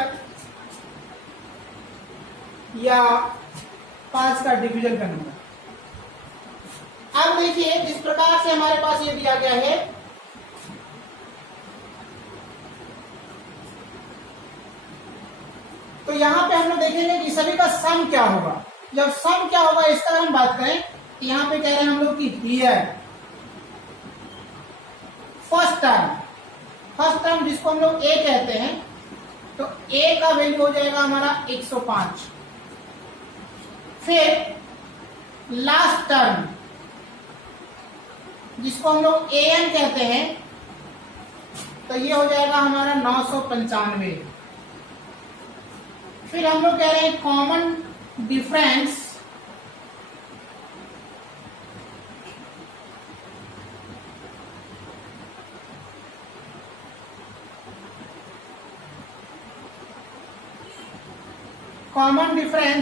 या 5 का डिवीजन का नंबर। अब देखिए जिस प्रकार से हमारे पास ये दिया गया है, तो यहां पे हम लोग देखेंगे कि सभी का सम क्या होगा। जब सम क्या होगा इसका हम बात करें, यहां पे कह रहे हैं हम लोग कि हियर फर्स्ट टर्म जिसको हम लोग ए कहते हैं, तो ए का वैल्यू हो जाएगा हमारा 105। फिर लास्ट टर्म जिसको हम लोग ए एन कहते हैं, तो ये हो जाएगा हमारा 995। फिर हम लोग कह रहे हैं कॉमन डिफरेंस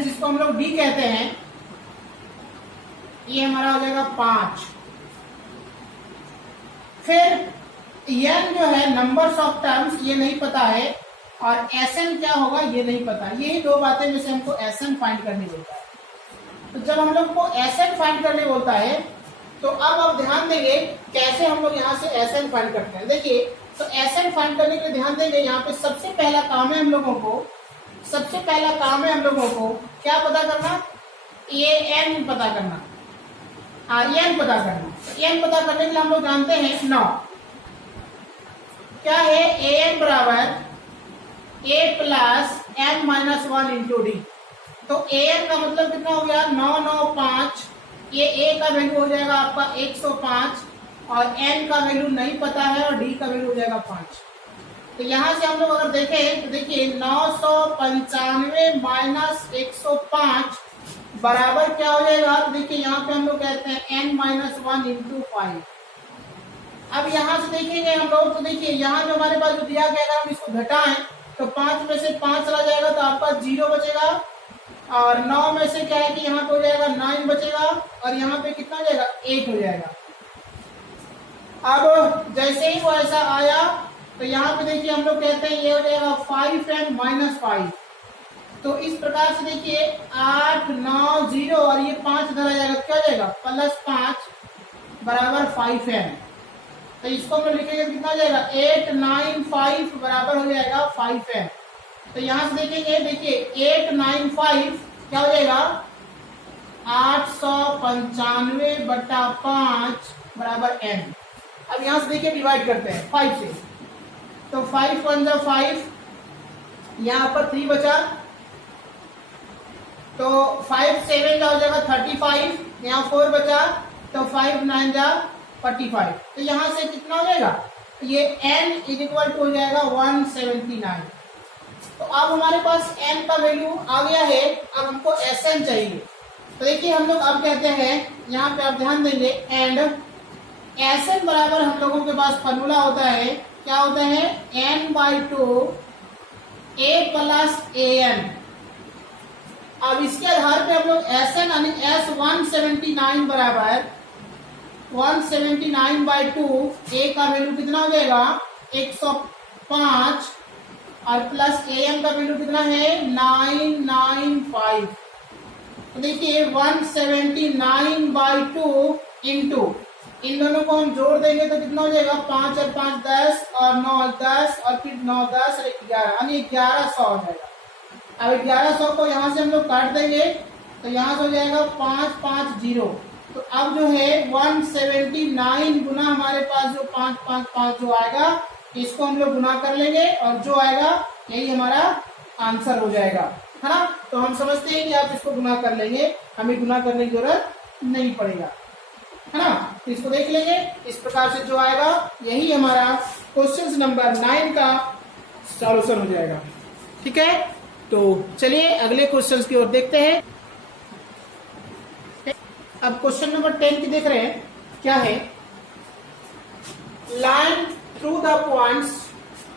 जिसको हम लोग डी कहते हैं, ये हमारा हो जाएगा 5। फिर एन जो है नंबर्स ऑफ टर्म्स, ये नहीं पता है, और एस एन क्या होगा ये नहीं पता। यही दो बातें में से हमको एस एन फाइंड करने बोलता है। तो जब हम लोग को एस एन फाइंड करने बोलता है तो अब आप ध्यान देंगे कैसे हम लोग यहाँ से एस एन फाइंड करते हैं। देखिए, तो एस एन फाइंड करने के लिए ध्यान देंगे, यहाँ पे सबसे पहला काम है हम लोगों को क्या पता करना, ये एन पता करना, एन पता करना। एन पता करने के लिए हम लोग जानते हैं 9 क्या है, ए एन बराबर a plus n minus 1 into d. तो ए एन का मतलब कितना हो गया, 9 9 5। ये ए का वैल्यू हो जाएगा आपका 105, और एन का वैल्यू नहीं पता है, और डी का वैल्यू हो जाएगा 5। तो यहां से हम लोग अगर देखें तो देखिए 995 माइनस 105 बराबर क्या हो जाएगा। तो देखिए यहाँ पे हम लोग कहते हैं n माइनस 1 इंटू 5। अब यहाँ से देखेंगे हम लोग, तो देखिए यहाँ जो हमारे पास जो दिया गया, अगर हम इसको घटाएं तो 5 में से 5 चला जाएगा तो आपका 0 बचेगा, और 9 में से क्या है कि यहाँ पे हो जाएगा 9 बचेगा, और यहाँ पे कितना हो जाएगा 8 हो जाएगा। अब जैसे ही वो ऐसा आया तो यहाँ पे देखिए हम लोग कहते हैं ये हो जाएगा 5n माइनस 5। तो इस प्रकार से देखिए 8 9 0 और ये 5 इधर आ जाएगा, क्या हो जाएगा प्लस 5 बराबर 5n। तो इसको हम लोग लिखेंगे कितना हो जाएगा 895 बराबर हो जाएगा 5n। तो यहाँ से देखेंगे, देखिए 895 क्या हो जाएगा 895 बटा 5 बराबर n। अब यहाँ से देखिए डिवाइड करते हैं 5 से, तो 5 1 जा 5, यहाँ पर 3 बचा, तो 5 7 जा हो जाएगा 35, यहाँ 4 बचा, तो 5 9 जा 45। तो यहाँ से कितना हो जाएगा, ये n इज इक्वल टू हो जाएगा 179। तो अब हमारे पास n का वैल्यू आ गया है, अब हमको Sn चाहिए। तो देखिए हम लोग अब कहते हैं, यहाँ पे आप ध्यान देंगे, एंड Sn बराबर हम लोगों के पास फॉर्मूला होता है, क्या होता है n/2 a प्लस an। अब इसके आधार पे हम लोग Sn यानी S179 बराबर 179/2, a का वैल्यू कितना हो जाएगा 105, और प्लस am का वैल्यू कितना है 995। तो देखिए 179/2 इंटू, इन दोनों को हम जोड़ देंगे तो कितना हो जाएगा 5 और 5 10, और 9 10, और फिर 9 10 और 11, यानी 1100 हो जाएगा। अब 1100 को यहाँ से हम लोग काट देंगे तो यहाँ से हो जाएगा 550। तो अब जो है 179 गुना हमारे पास जो 555 जो आएगा, इसको हम लोग गुना कर लेंगे, और जो आएगा यही हमारा आंसर हो जाएगा, है ना। तो हम समझते हैं कि आप इसको गुना कर लेंगे, हमें गुना करने की जरूरत नहीं पड़ेगा, है ना। तो इसको देख लेंगे, इस प्रकार से जो आएगा यही हमारा क्वेश्चन नंबर 9 का सॉल्यूशन हो जाएगा। ठीक है, तो चलिए अगले क्वेश्चन की ओर देखते हैं। अब क्वेश्चन नंबर 10 की देख रहे हैं, क्या है, line through the points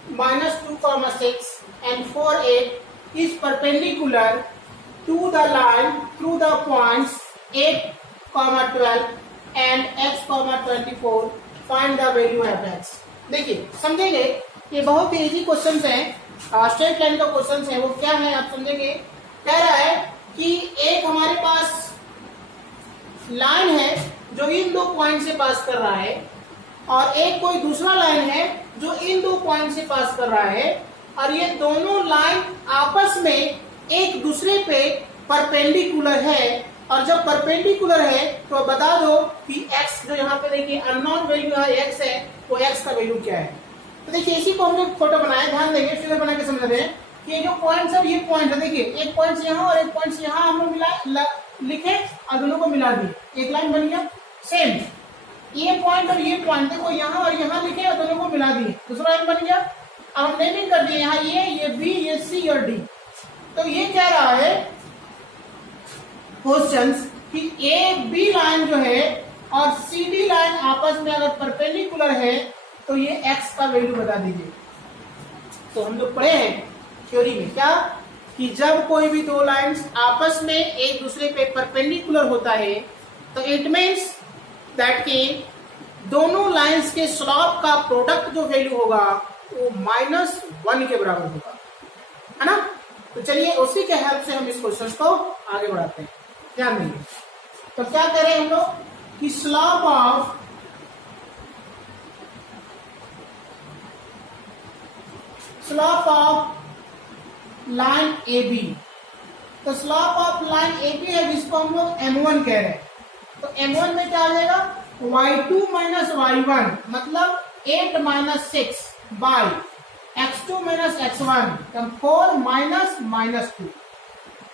-2,6 and 4,8 is perpendicular to the line through the points 8,12 and x,24. Find the value of x. देखिए समझेंगे, ये बहुत ही इजी क्वेश्चन है, स्ट्रेट लाइन का क्वेश्चन है। वो क्या है आप समझेंगे, कह रहा है कि एक हमारे पास लाइन है जो इन दो पॉइंट से पास कर रहा है, और एक कोई दूसरा लाइन है जो इन दो पॉइंट से पास कर रहा है, और ये दोनों लाइन आपस में एक दूसरे पे परपेंडिकुलर है। और जब परपेंडिकुलर है तो बता दो कि x जो यहाँ पे देखिए अननोन वैल्यू है x है, वो x का वैल्यू क्या है। तो देखिए इसी को हमने फोटो बनाया, ध्यान देंगे, फिगर बना के समझ रहे हैं कि ये जो पॉइंट है, ये पॉइंट है, देखिए एक पॉइंट से यहाँ और एक पॉइंट से यहाँ हम लोग मिला लिखे और दोनों को मिला दिए, एक लाइन बन गया। सेम ये पॉइंट और ये पॉइंट देखो यहाँ और यहाँ लिखे और दोनों को मिला दिए, दूसरा लाइन बन गया। अब हम नेमिंग कर दिए, यहाँ ये B, ये C और D। तो ये कह रहा है क्वेश्चन कि ए बी लाइन जो है और सी डी लाइन आपस में अगर परपेंडिकुलर है तो ये एक्स का वैल्यू बता दीजिए। तो हम लोग पढ़े हैं थ्योरी में क्या कि जब कोई भी दो लाइंस आपस में एक दूसरे पे परपेंडिकुलर होता है तो इट मीन्स दैट कि दोनों लाइंस के स्लॉप का प्रोडक्ट जो वैल्यू होगा वो -1 के बराबर होगा, है ना। तो चलिए उसी के हेल्प से हम इस क्वेश्चन को आगे बढ़ाते हैं, ध्यान देंगे। तो क्या कह रहे हैं हम लोग कि slope of line A B, तो slope of line A B है जिसको हम लोग M1 कह रहे हैं। तो M1 में क्या आ जाएगा y2 माइनस y1 मतलब 8 minus 6 by x2 minus x1 तो 4 माइनस 2।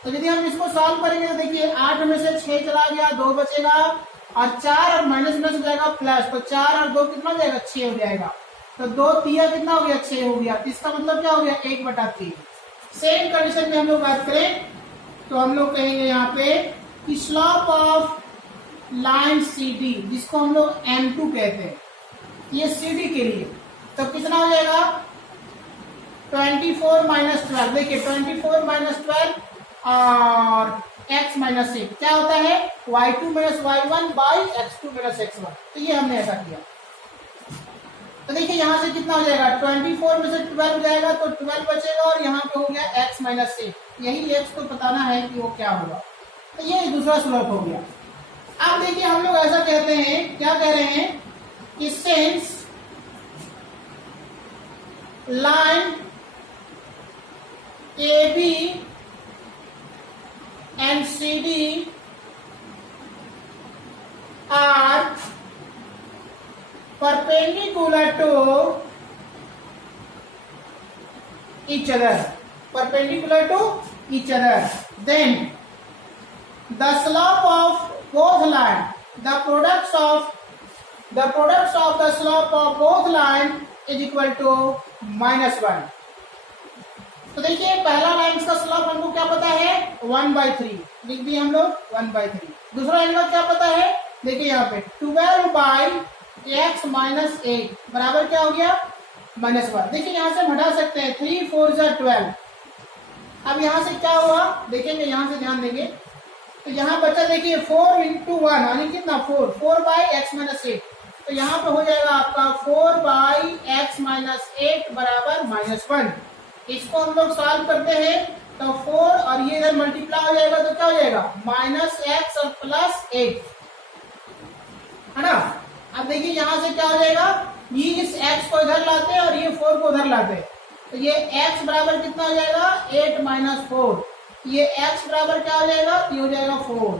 तो यदि हम इसको सॉल्व करेंगे तो देखिए 8 में से 6 चला गया, 2 बचेगा और 4 और माइनस में से जाएगा प्लस, तो 4 और 2 कितना हो जाएगा 6 हो जाएगा। तो 2 3 कितना हो गया 6 हो गया। इसका मतलब क्या हो गया 1/3। सेम कंडीशन में हम लोग बात करें तो हम लोग कहेंगे यहाँ पे कि slope of line C D जिसको हम लोग M2 कहते हैं, ये सी डी के लिए तो कितना हो जाएगा 24 माइनस 12। देखिए 24 माइनस 12 और x माइनस 6 क्या होता है y2 minus y1 by x2 minus x1। तो ये हमने ऐसा किया। तो देखिए यहां से कितना हो जाएगा 24 में से 12 जाएगा तो 12 बचेगा और यहाँ पे हो गया x माइनस 6। यही x को बताना है कि वो क्या होगा। तो ये दूसरा स्लोप हो गया। अब देखिए हम लोग ऐसा कहते हैं, क्या कह रहे हैं कि since line A B and CD are perpendicular to each other, then the slope of both line, the products of the slope of both line is equal to -1। तो देखिए पहला लाइन का स्लॉप हमको क्या पता है 1/3, लिख दिए हम लोग 1/3। दूसरा लाइन का क्या पता है, देखिए यहाँ पे 12/x माइनस 8 बराबर क्या हो गया -1। देखिए यहाँ से हम हटा सकते हैं 3 4 12। अब यहाँ से क्या हुआ देखेंगे, यहाँ से ध्यान देंगे तो यहाँ बचा देखिए 4 × 1 यानी कितना 4/x माइनस 8। तो यहाँ पे हो जाएगा आपका 4/x माइनस 8 बराबर -1। इसको हम लोग सॉल्व करते हैं तो 4 और ये इधर मल्टीप्लाई हो जाएगा तो क्या हो जाएगा -x और +8, है ना। अब देखिए यहाँ से क्या हो जाएगा, ये इस x को इधर लाते हैं और ये 4 को उधर लाते हैं तो ये x बराबर कितना हो जाएगा 8 - 4। ये x बराबर क्या हो जाएगा, ये हो जाएगा 4।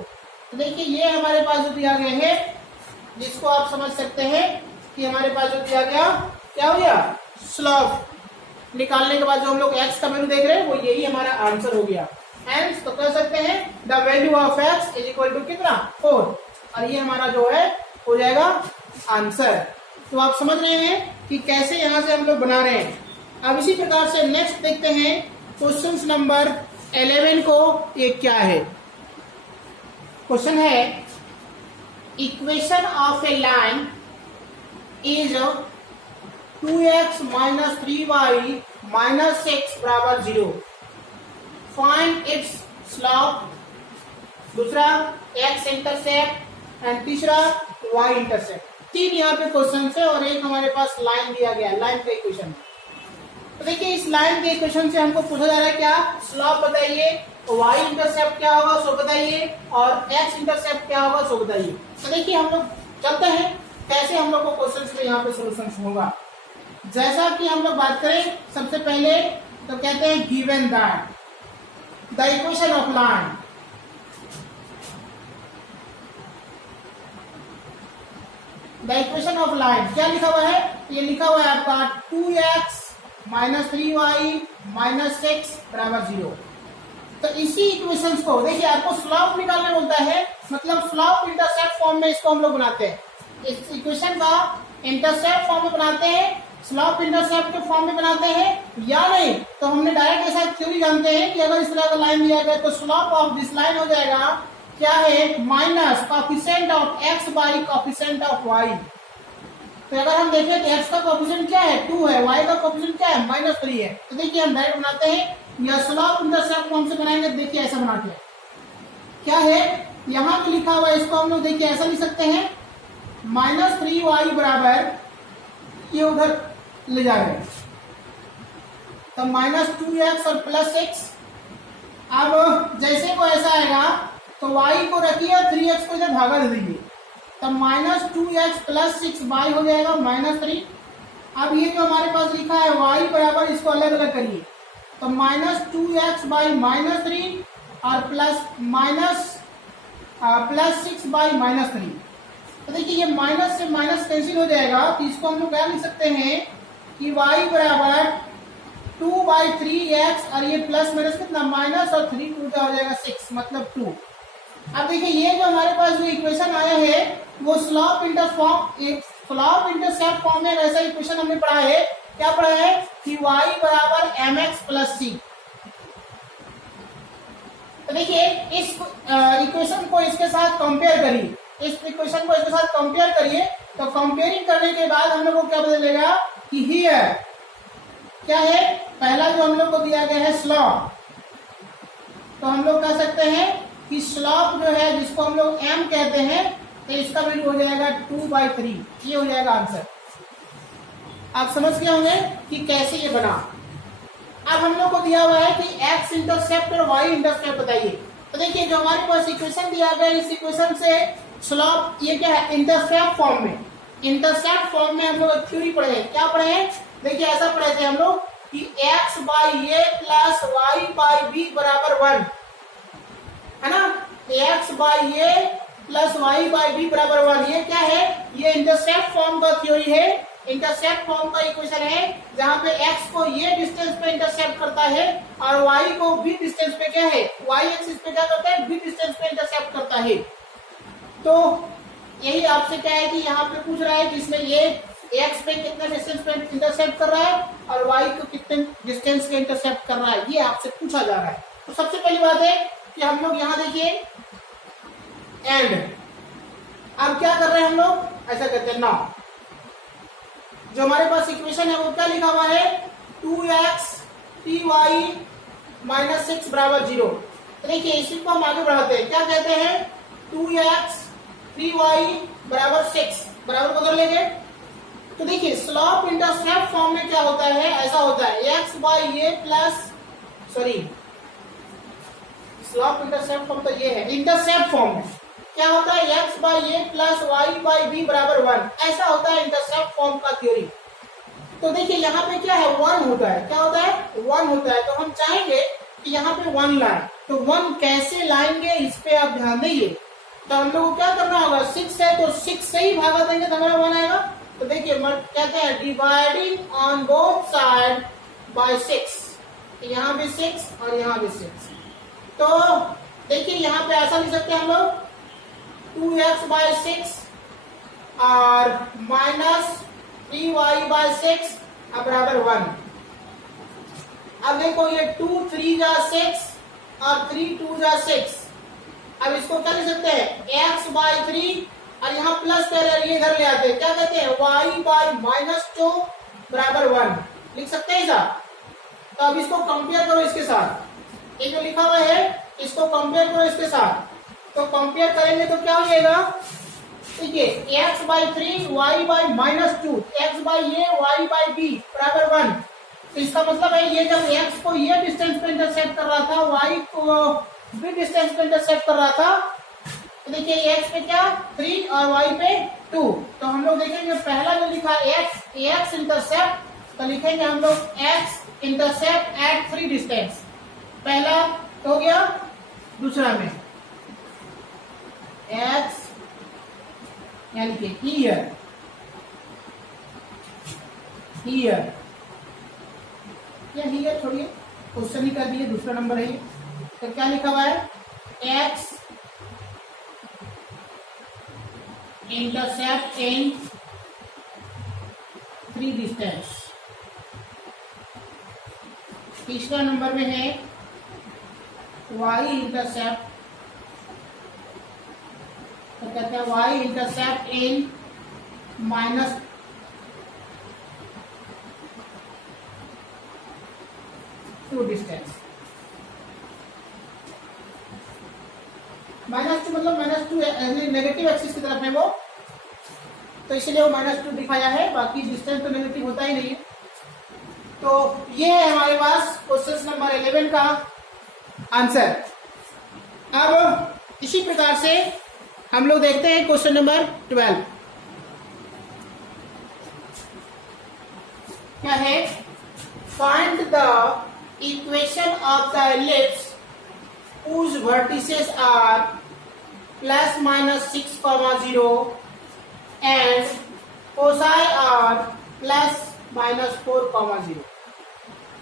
तो देखिए ये हमारे पास जो दिया गया है जिसको आप समझ सकते हैं कि हमारे पास जो दिया गया क्या हो गया स्लॉप निकालने के बाद जो हम लोग x का वैल्यू देख रहे हैं वो यही हमारा आंसर हो गया। हेंस तो कह सकते हैं the value of x is equal to कितना 4 और ये हमारा जो है हो जाएगा आंसर। तो आप समझ रहे हैं कि कैसे यहाँ से हम लोग बना रहे हैं। अब इसी प्रकार से नेक्स्ट देखते हैं क्वेश्चन नंबर 11 को। ये क्या है, क्वेश्चन है equation of A line is 2x minus 3y minus 6 बराबर 0। फाइंड इट्स स्लॉप, दूसरा x इंटरसेप्ट एंड तीसरा y इंटरसेप्ट। 3 यहाँ पे क्वेश्चन है और एक हमारे पास लाइन दिया गया, लाइन का इक्वेशन। तो देखिए इस लाइन के इक्वेशन से हमको पूछा जा रहा है क्या स्लॉप बताइए, y इंटरसेप्ट क्या होगा सो बताइए और x इंटरसेप्ट क्या होगा सो बताइए। तो देखिए हम लोग चलते हैं कैसे हम लोग को क्वेश्चन में यहाँ पे सोल्यूशन होगा। जैसा कि हम लोग बात करें सबसे पहले तो कहते हैं given that the equation of line, the equation of line क्या लिखा हुआ है, ये लिखा हुआ है आपका 2x माइनस 3y माइनस 6 बराबर 0। तो इसी इक्वेशन को देखिए आपको स्लॉप निकालना बोलता है, मतलब स्लॉप इंटरसेप्ट फॉर्म में इसको हम लोग बनाते हैं। इस इक्वेशन का इंटरसेप्ट फॉर्म में बनाते हैं स्लॉप इंटरसेप्ट के फॉर्म में बनाते हैं या नहीं? तो हमने डायरेक्ट ऐसा थ्योरी जानते हैं कि अगर इस तरह का लाइन दिया गया तो स्लॉप ऑफ दिस लाइन हो जाएगा क्या है, minus coefficient of x by coefficient of y। तो अगर हम देखें तो x का कॉफिशिएंट क्या है, 2 है, y का कॉफिशिएंट क्या है, -3 है। तो देखिए हम डायरेक्ट बनाते हैं या स्लॉप इंटरसेप्ट फॉर्म से बनाएंगे। देखिए ऐसा बनाते हैं, क्या है यहां पे लिखा हुआ है, इसको हम लोग देखिए ऐसा लिख सकते हैं, -3y बराबर ये उधर ले जाएंगे तो -2x और +6। अब जैसे वो ऐसा आएगा तो y को रखिए और 3x को इधर भागा दे दीजिए, तब -2x + 6y हो जाएगा -3। अब ये जो हमारे पास लिखा है y बराबर, इसको अलग अलग करिए, तो -2x बाई -3 और +6 बाई -3। तो देखिए ये माइनस से माइनस कैंसिल हो जाएगा, तो इसको हम लोग क्या लिख सकते हैं कि y बराबर 2/3x और ये प्लस माइनस कितना माइनस और 3 2 हो जाएगा 6 मतलब 2। अब देखिए ये जो हमारे पास जो इक्वेशन आया है वो स्लॉप इंटरसेप्ट फॉर्म में वैसा इक्वेशन हमने पढ़ा है। क्या पढ़ा है कि y बराबर mx + c। तो देखिए इस इक्वेशन को इसके साथ कंपेयर करिए, इस इक्वेशन को इसके साथ कंपेयर करिए, तो कंपेयरिंग करने के बाद हम लोग को क्या पता कि हियर क्या है, पहला जो हम लोग को दिया गया है स्लॉप, तो हम लोग कह सकते हैं कि स्लॉप जो है जिसको हम लोग m कहते हैं, तो इसका वैल्यू हो जाएगा 2/3। ये हो जाएगा आंसर। आप समझ गए होंगे कि कैसे ये बना। अब हम लोग को दिया हुआ है कि x इंटरसेप्ट और y इंटरसेप्ट बताइए। तो देखिए जो हमारे पास इक्वेशन दिया गया, इस इक्वेशन से स्लॉप ये क्या है, इंटरसेप्ट फॉर्म में, इंटरसेप्ट फॉर्म में हम लोग थ्योरी पढ़े हैं। क्या पढ़े हैं, देखिए ऐसा पढ़े थे हम लोग कि x/a + y/b बराबर 1 है ना, x/a + y/b बराबर 1। ये क्या है, ये इंटरसेप्ट फॉर्म का थ्योरी है, इंटरसेप्ट फॉर्म का इक्वेशन है जहां पे x को ये डिस्टेंस पे इंटरसेप्ट करता है और y को b डिस्टेंस पे क्या है, y एक्सिस पे क्या करता है, b डिस्टेंस पे इंटरसेप्ट करता है। तो यही आपसे क्या है कि यहाँ पे पूछ रहा है कि इसमें ये x पे कितना डिस्टेंस पे इंटरसेप्ट कर रहा है और y को कितने डिस्टेंस पे इंटरसेप्ट कर रहा है, ये आपसे पूछा जा रहा है। तो सबसे पहली बात है कि हम लोग यहाँ देखिए एंड, अब क्या कर रहे हैं हम लोग, ऐसा कहते हैं नाउ जो हमारे पास इक्वेशन है वो क्या लिखा हुआ है, 2x 3y - 6 बराबर 0। तो देखिए इसी को हम आगे बढ़ाते हैं, क्या कहते हैं 2x 3y बराबर 6 बराबर बदल लेंगे। तो देखिए स्लॉप इंटरसेप्ट फॉर्म में क्या होता है, ऐसा होता है x/a plus slope intercept form तो ये है, इंटरसेप्ट फॉर्म में क्या होता है x/a प्लस y/b बराबर 1, ऐसा होता है इंटरसेप्ट फॉर्म का थ्योरी। तो देखिए यहाँ पे क्या है, 1 होता है, क्या होता है 1 होता है। तो हम चाहेंगे कि यहाँ पे 1 लाएं, तो 1 कैसे लाएंगे इस पे आप ध्यान दीजिए। तो हम लोग को क्या करना होगा, 6 है तो 6 से ही भागा देंगे तो हमारा 1 आएगा। तो देखिए कहते हैं dividing on both side by 6, यहाँ भी 6 और यहाँ भी 6। तो देखिए यहाँ पे ऐसा लिख सकते हैं हम लोग 2x/6 और -3y/6 बराबर 1। अब देखो ये 2 3 जा 6 और 3 2 जा 6। अब इसको क्या लिख सकते हैं x/3 और यहाँ प्लस कर ये इधर ले आते हैं, क्या कहते हैं y/-2 बराबर 1 लिख सकते हैं ऐसा। तो अब इसको कंपेयर करो इसके साथ, ये जो लिखा हुआ है इसको कंपेयर करो इसके साथ। तो कंपेयर करेंगे तो क्या हो जाएगा, देखिए x/3 y/-2 x/a y/b बराबर 1। तो इसका मतलब है ये जब x को ये डिस्टेंस पे इंटरसेप्ट कर रहा था, y को b डिस्टेंस पे इंटरसेप्ट कर रहा था, तो देखिए x पे क्या 3 और y पे 2। तो हम लोग देखेंगे पहला जो लिखा x इंटरसेप्ट, तो लिखेंगे हम लोग x इंटरसेप्ट एट 3 डिस्टेंस, पहला हो गया, दूसरा में x यानी कि हियर या हियर छोड़िए, क्वेश्चन ही कर दिए, दूसरा नंबर है ये। तो क्या लिखा हुआ है x इंटरसेप्ट इन 3 डिस्टेंस। तीसरा नंबर में है y इंटरसेप्ट, तो कहते हैं y इंटरसेप्ट इन -2 डिस्टेंस। -2 मतलब -2 नेगेटिव एक्सिस की तरफ है वो, तो इसलिए वो -2 दिखाया है, बाकी डिस्टेंस तो नेगेटिव होता ही नहीं है। तो ये है हमारे पास क्वेश्चन नंबर 11 का आंसर। अब इसी प्रकार से हम लोग देखते हैं क्वेश्चन नंबर 12 क्या है। Find the equation of the ellipse whose vertices are ±6, 0 and foci are ±4, 0।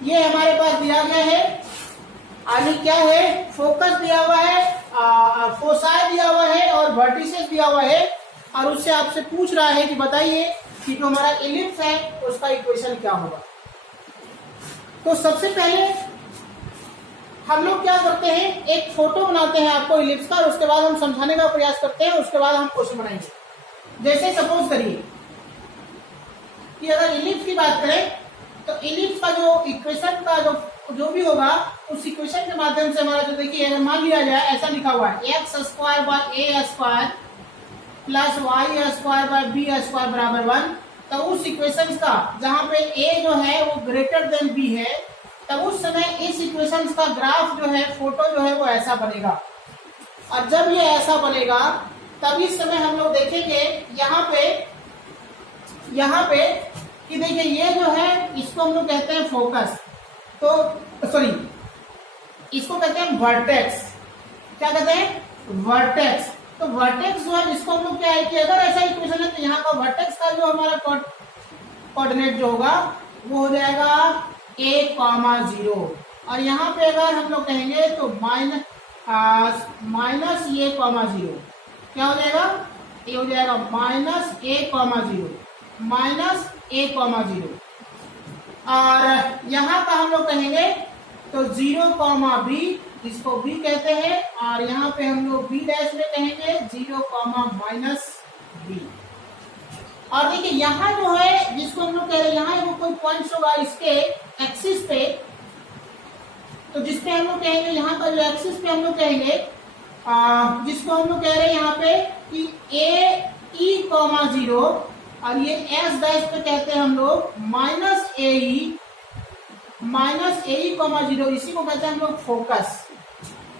ये हमारे पास दिया गया है, यानी क्या है, फोकस दिया हुआ है, फोसाई दिया हुआ है और वर्टिसेस दिया हुआ है, और उससे आपसे पूछ रहा है कि बताइए कि जो हमारा एलिप्स है उसका इक्वेशन क्या होगा। तो सबसे पहले हम लोग क्या करते हैं, एक फोटो बनाते हैं आपको इलिप्स का, और उसके बाद हम समझाने का प्रयास करते हैं, उसके बाद हम क्वेश्चन बनाएंगे। जैसे सपोज करिए कि अगर इलिप्स की बात करें तो इलिप्स का जो इक्वेशन का जो भी होगा उस इक्वेशन के माध्यम से हमारा जो, देखिए अगर मान लिया जाए ऐसा लिखा हुआ है x² / a² plus y² / b² बराबर 1, तो उस इक्वेशन का जहां पे a जो है वो ग्रेटर देन b है, तब उस समय इस इक्वेशन का ग्राफ जो है, फोटो जो है वो ऐसा बनेगा। और जब ये ऐसा बनेगा तब इस समय हम लोग देखेंगे यहाँ पे कि देखिए ये जो है इसको हम लोग कहते हैं फोकस, तो सॉरी इसको कहते हैं वर्टेक्स। क्या कहते हैं, वर्टेक्स। तो वर्टेक्स जो है इसको हम लोग क्या है कि अगर ऐसा इक्वेशन है तो यहाँ का वर्टेक्स का जो हमारा कोऑर्डिनेट जो होगा वो हो जाएगा a,0, और यहाँ पे अगर हम लोग कहेंगे तो -a,0 क्या हो जाएगा, ये हो जाएगा -a,0 और यहाँ का हम लोग कहेंगे तो 0, b, इसको b कहते हैं, और यहाँ पे हम लोग b' में कहेंगे 0, -b। और देखिए यहाँ जो है जिसको हम लोग कह रहे हैं, यहाँ वो कोई पॉइंट्स होगा इसके एक्सिस पे, तो जिसपे हम लोग कहेंगे, यहाँ का जो एक्सिस पे हम लोग कहेंगे जिसको हम लोग कह रहे हैं यहाँ पे कि a,0, और ये s' पे कहते हैं हम लोग -ae,0, इसी को कहते हैं हम लोग फोकस।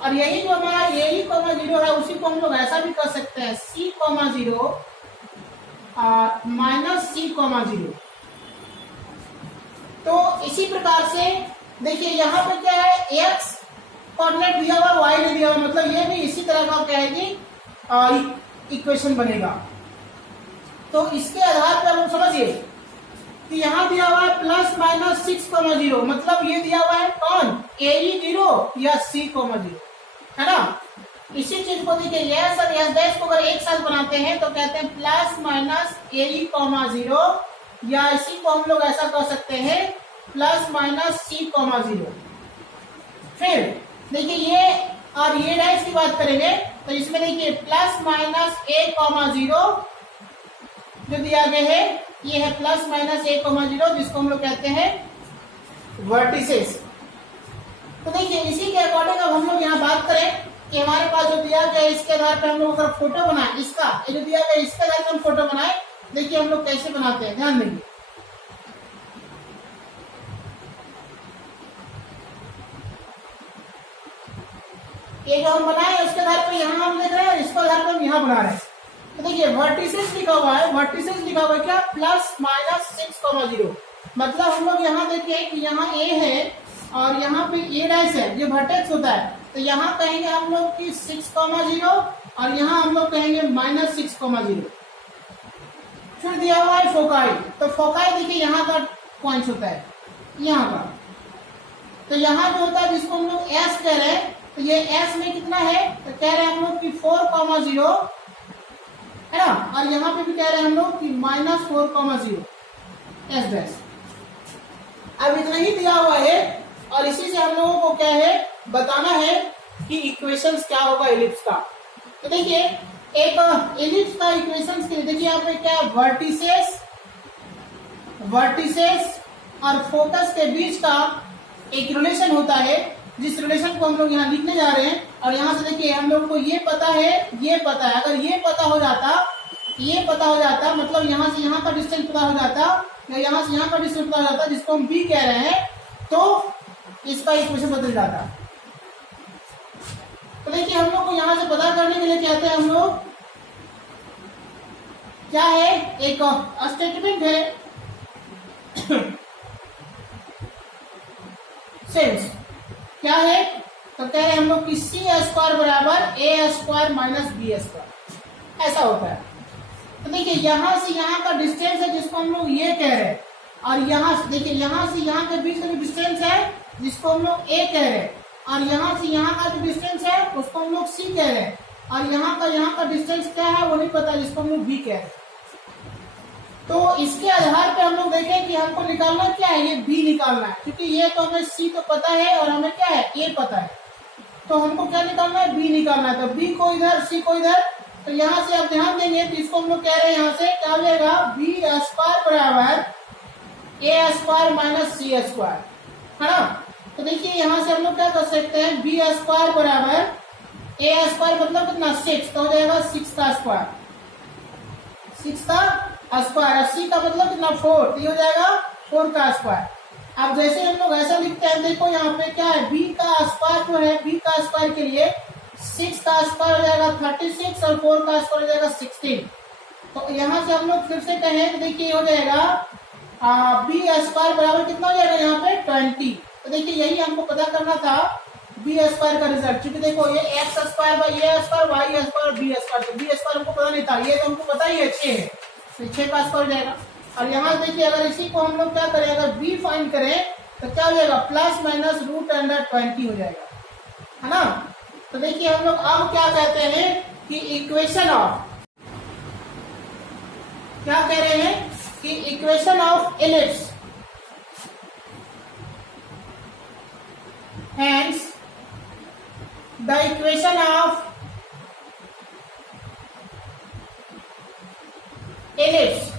और यही जो हमारा ae,0 है उसी को हम लोग ऐसा भी कर सकते हैं c,0 -c,0। तो इसी प्रकार से देखिए यहाँ पे क्या है, x कोऑर्डिनेट दिया हुआ, y नहीं दिया हुआ, मतलब ये भी इसी तरह का क्या है कि इक्वेशन बनेगा। तो इसके आधार पर हम समझिए कि यहाँ दिया हुआ है ±6, मतलब ये दिया हुआ है कौन, ae0 या c,0, है ना। इसी चीज को देखिए s और s' को अगर एक साथ बनाते हैं तो कहते हैं ±ae,0, या इसी को हम लोग ऐसा कर सकते हैं ±c,0। फिर देखिए ये और ये डैश की बात करेंगे तो इसमें देखिए ±a,0 जो दिया गया है, ये है ±a,0, जिसको हम लोग कहते हैं वर्टिसेस। तो देखिए इसी के अकॉर्डिंग अब हम लोग यहाँ बात करें कि हमारे पास जो दिया गया है इसके आधार पर हम लोग अगर फोटो बनाए, इसका ये जो दिया गया है इसके आधार पर हम फोटो बनाए, देखिए हम लोग कैसे बनाते हैं, ध्यान देंगे। ये जो हम बनाए उसके आधार पर यहाँ हम देख रहे हैं, इसके आधार पर हम यहाँ बना रहे हैं। तो देखिए वर्टिसेस लिखा हुआ है, वर्टिसेस लिखा हुआ है क्या, ±6,0, मतलब हम लोग यहाँ देखिए कि यहाँ a है और यहाँ पे a' है, जो वर्टेक्स होता है, तो यहाँ कहेंगे हम लोग कि 6,0 और यहाँ हम लोग कहेंगे -6,0। फिर दिया हुआ है फोकाई, तो फोकाई देखिए यहाँ का पॉइंट होता है, यहाँ का, तो यहाँ जो होता है जिसको हम लोग s कह रहे हैं, तो ये s में कितना है, तो कह रहे हैं हम लोग कि 4,0 है ना, और यहाँ पे भी कह रहे हैं हम लोग कि -4,0 एस डैश। अब इतना ही दिया हुआ है और इसी से हम लोगों को क्या है बताना है कि इक्वेशंस क्या होगा एलिप्स का। तो देखिए एक एलिप्स का इक्वेशंस के लिए देखिए यहाँ पे क्या वर्टिसेस और फोकस के बीच का एक रिलेशन होता है, जिस रिलेशन को हम लोग यहाँ लिखने जा रहे हैं। और यहाँ से देखिए हम लोग को ये पता है, अगर ये पता हो जाता मतलब यहाँ से यहाँ का डिस्टेंस पता हो जाता या यहाँ से यहाँ का डिस्टेंस पता हो जाता, जिसको हम बी कह रहे हैं, तो इसका इक्वेशन बदल जाता। तो देखिए हम लोग को यहाँ से पता करने के लिए क्या कहते हैं हम लोग, क्या है एक स्टेटमेंट है सिंस क्या है, तो कह रहे हैं हम लोग कि सी स्क्वायर बराबर ए स्क्वायर माइनस बी स्क्वायर, ऐसा होता है। तो देखिए यहाँ से यहाँ का डिस्टेंस है जिसको हम लोग ये कह रहे हैं, और यहाँ से देखिए यहाँ से यहाँ के बीच का जो डिस्टेंस है जिसको हम लोग ए कह रहे हैं, और यहाँ से यहाँ का जो डिस्टेंस है उसको हम लोग सी कह रहे हैं, और यहाँ का डिस्टेंस क्या है वो नहीं पता, जिसको हम लोग बी कह रहे हैं। तो इसके आधार पे हम लोग देखें कि हमको निकालना क्या है, ये बी निकालना है, क्योंकि ये तो हमें सी तो पता है और हमें क्या है ए पता है, तो हमको क्या निकालना है, बी निकालना है। तो बी को इधर, सी को इधर, तो यहाँ से आप ध्यान देंगे तो इसको हम लोग कह रहे हैं यहाँ से क्या हो जाएगा, बी स्क्वायर बराबर ए स्क्वायर माइनस सी स्क्वायर, है ना। तो देखिए यहाँ से हम लोग क्या कर सकते हैं, बी स्क्वायर बराबर ए स्क्वायर मतलब कितना 6, तो हो जाएगा 6 का स्क्वायर, 6 का स्क्वायर, सी का मतलब कितना 4, तो ये हो जाएगा 4 का स्क्वायर। अब जैसे हम लोग ऐसा लिखते हैं, देखो यहाँ पे क्या है, बी का स्क्वायर जो है, बी का स्क्वायर के लिए 6 का स्क्वायर हो जाएगा 36 और 4 का स्क्वायर हो जाएगा 16। तो यहाँ से हम लोग फिर से कहें तो देखिए हो जाएगा बी स्क्वायर बराबर कितना हो जाएगा यहाँ पे 20। तो देखिए यही हमको पता करना था बी स्क्वायर का रिजल्ट, क्योंकि देखो ये x square by a square, y square, b square, तो बी स्क्वायर हमको पता नहीं था, ये तो हमको पता ही है 6 है, तो 6 का स्क्वायर हो जाएगा। और यहाँ देखिए अगर इसी को हम लोग क्या करें, अगर बी फाइंड करें तो क्या हो जाएगा, प्लस माइनस रूट अंडर 20 हो जाएगा, है ना। तो देखिए हम लोग अब क्या कहते हैं कि इक्वेशन ऑफ, क्या कह रहे हैं कि equation of ellipse, hence the equation of ellipse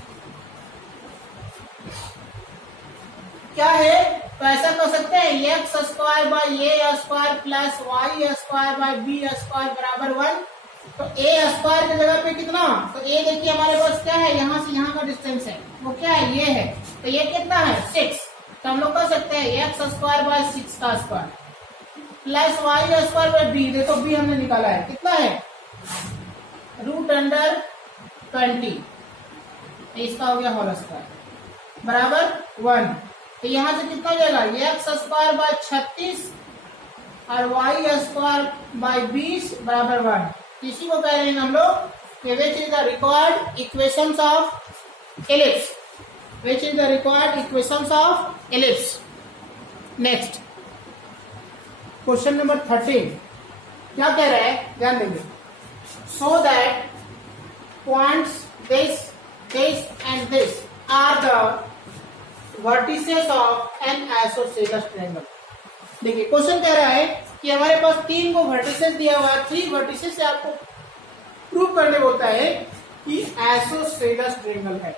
क्या है, तो ऐसा कर सकते हैं x square by a square plus y square by b square बराबर 1। तो ए स्क्वायर की जगह पे कितना, तो ए देखिए हमारे पास क्या है, यहाँ से यहाँ का डिस्टेंस है, वो क्या है, ये है, तो ये कितना है 6, तो हम लोग कर सकते हैं एक्स स्क्वायर बाई 6 का square plus y square by b, देखो बी हमने निकाला है कितना है, रूट अंडर 20, इसका हो गया होल स्क्वायर बराबर 1। तो यहाँ से कितना हो जाएगा, एक्स स्क्वायर बाय 36 और वाई स्क्वायर बाय 20 बराबर 1। इसी को कह रहे हैं हम लोग which is the required equations of ellipse, which is the required equations of ellipse. Next question number 13 क्या कह रहा है, ध्यान देंगे, so that points this and this are the vertices of an isosceles triangle. देखिए क्वेश्चन कह रहा है कि हमारे पास 3 को वर्टिसेस दिया हुआ है, 3 वर्टिसेस से आपको प्रूव करने होता है कि आइसोसेलेस ट्रायंगल है।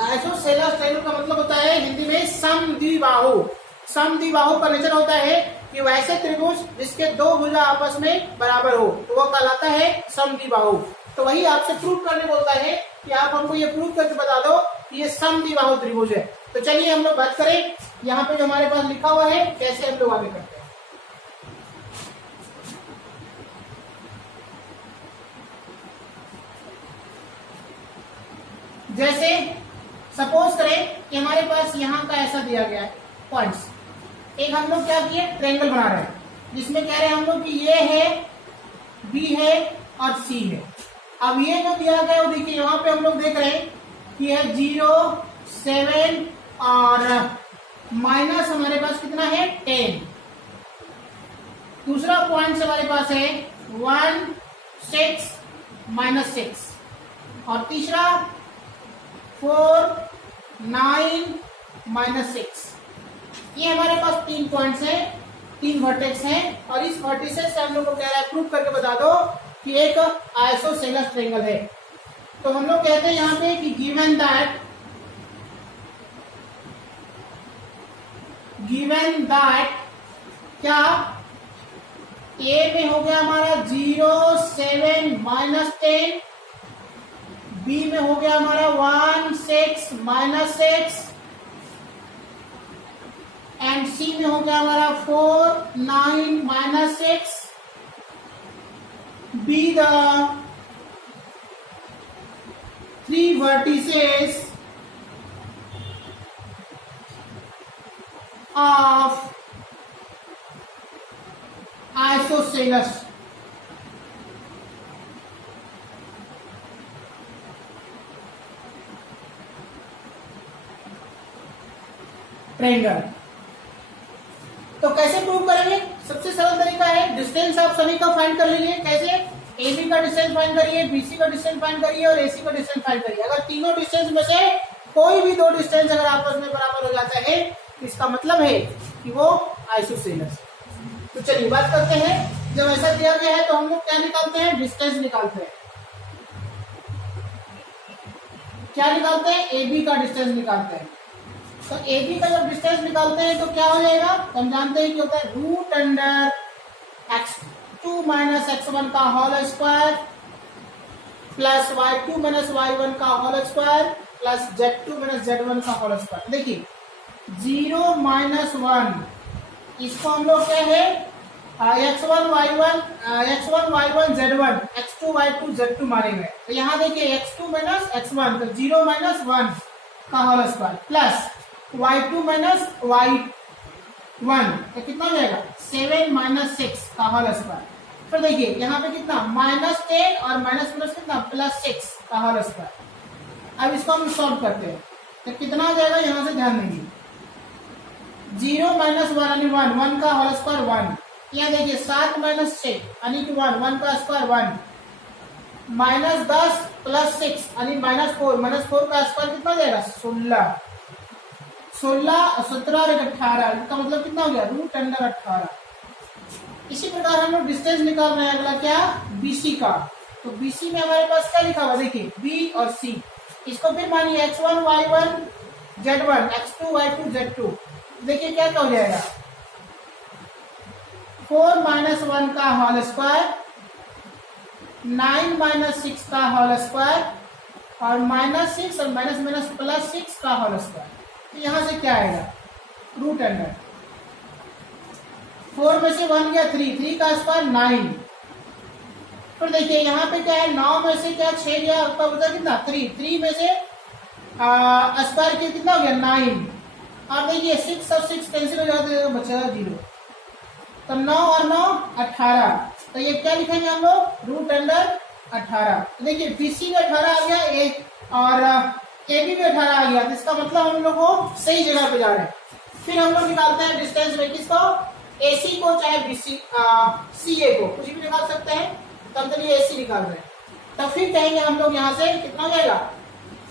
आइसोसेलेस ट्रायंगल का मतलब होता है हिंदी में समद्विबाहु। समद्विबाहु का नेचर होता है कि वैसे त्रिभुज जिसके 2 भुजा आपस में बराबर हो तो वह कहलाता है समद्विबाहु। तो वही आपसे प्रूव करने बोलता है कि आप हमको ये प्रूव करके बता दो कि ये समद्विबाहु त्रिभुज है। तो चलिए हम लोग बात करें, यहाँ पे जो हमारे पास लिखा हुआ है कैसे हम लोग आगे करते हैं। जैसे सपोज करें कि हमारे पास यहाँ का ऐसा दिया गया है पॉइंट्स, एक हम लोग क्या किए, ट्रायंगल बना रहे हैं जिसमें कह रहे हैं हम लोग कि ये है, बी है और सी है। अब ये जो दिया गया है वो देखिए यहाँ पे हम लोग देख रहे हैं कि है 0, 7 और माइनस हमारे पास कितना है 10। दूसरा पॉइंट हमारे पास है 1, 6 -6 और तीसरा 4 9 माइनस 6। ये हमारे पास 3 पॉइंट्स हैं, 3 वर्टेक्स हैं, और इस वर्टिसेस से हम लोग को कह रहा है प्रूव करके बता दो कि एक आइसोसेलेस ट्रायंगल है। तो हम लोग कहते हैं यहां पे कि गिवन दैट क्या ए में हो गया हमारा 0 7 माइनस 10, बी में हो गया हमारा 1 6 माइनस 6, एंड सी में हो गया हमारा 4 9 minus 6। Be the 3 vertices of isosceles triangle. तो कैसे प्रूव करेंगे? सबसे सरल तरीका है, डिस्टेंस आप सभी का फाइंड कर लीजिए। कैसे? AB का डिस्टेंस फाइंड करिए, BC का डिस्टेंस फाइंड करिए और AC का डिस्टेंस फाइंड करिए। अगर तीनों डिस्टेंस में से कोई भी 2 डिस्टेंस अगर आपस में बराबर हो जाता है, इसका मतलब है कि वो आइसोसेलेस। तो चलिए बात करते हैं, जब ऐसा दिया गया है तो हम लोग क्या निकालते हैं? डिस्टेंस निकालते हैं। क्या निकालते हैं? AB का डिस्टेंस निकालते हैं। तो AB का जब डिस्टेंस निकालते हैं तो क्या हो जाएगा? तो हम जानते हैं कि होता है root under x2 minus x1 का whole square plus y2 minus y1 का whole square plus z2 minus z1 का होल स्क्वायर। देखिए 0 माइनस 1 इसको हम लोग क्या है x1 y1 z1 x2 y2 z2 मारेंगे। तो यहाँ देखिए x2 माइनस x1 तो 0 माइनस 1 का whole square plus y2 minus y1 तो कितना हो जाएगा? 7 माइनस 6 का होल स्क्वायर। फिर देखिए यहाँ पे कितना -10 और माइनस माइनस कितना +6 का होल स्क्वायर। अब इसको हम सॉल्व करते हैं तो कितना आ जाएगा? यहाँ से ध्यान देंगे 0 माइनस 1 यानी 1 का होल स्क्वायर 1। यहाँ देखिए 7 माइनस 6 यानी कि 1 का स्क्वायर 1 माइनस 10 प्लस 6 यानी -4 का स्क्वायर कितना हो जाएगा? 16 17 और 18 इसका मतलब कितना हो गया? Root under 18। इसी प्रकार हम लोग डिस्टेंस निकाल रहे हैं अगला क्या? BC का। तो BC में हमारे पास क्या लिखा हुआ? देखिए B और C। इसको फिर मानिए x1 y1 z1 x2 y2 z2। देखिए क्या हो जाएगा? 4 माइनस 1 का होल स्क्वायर 9 माइनस 6 का होल स्क्वायर और -6 और माइनस +6 का होल स्क्वायर। तो यहां से क्या आएगा? रूट अंडर 4 में से 1 गया 3 का स्क्वायर 9। फिर देखिए यहाँ पे क्या है? 9 में से क्या 6 गया आपका बता कितना? 3 में से स्क्वायर के कितना हो गया? 9। और देखिए 6 और 6 कैंसिल हो जाते हैं, बचेगा 0। तो 9 और 9 18। तो ये क्या लिखेंगे हम लोग? Root under 18। देखिए BC में 18 आ गया एक और AB में 18 आ गया। तो इसका मतलब हम लोग को सही जगह पे जा रहे हैं। फिर हम लोग निकालते हैं डिस्टेंस में किसको? AC को चाहे BC CA को कुछ भी निकाल सकते हैं। तब चलिए AC निकाल रहे हैं। तब फिर कहेंगे हम लोग यहाँ से कितना हो जाएगा?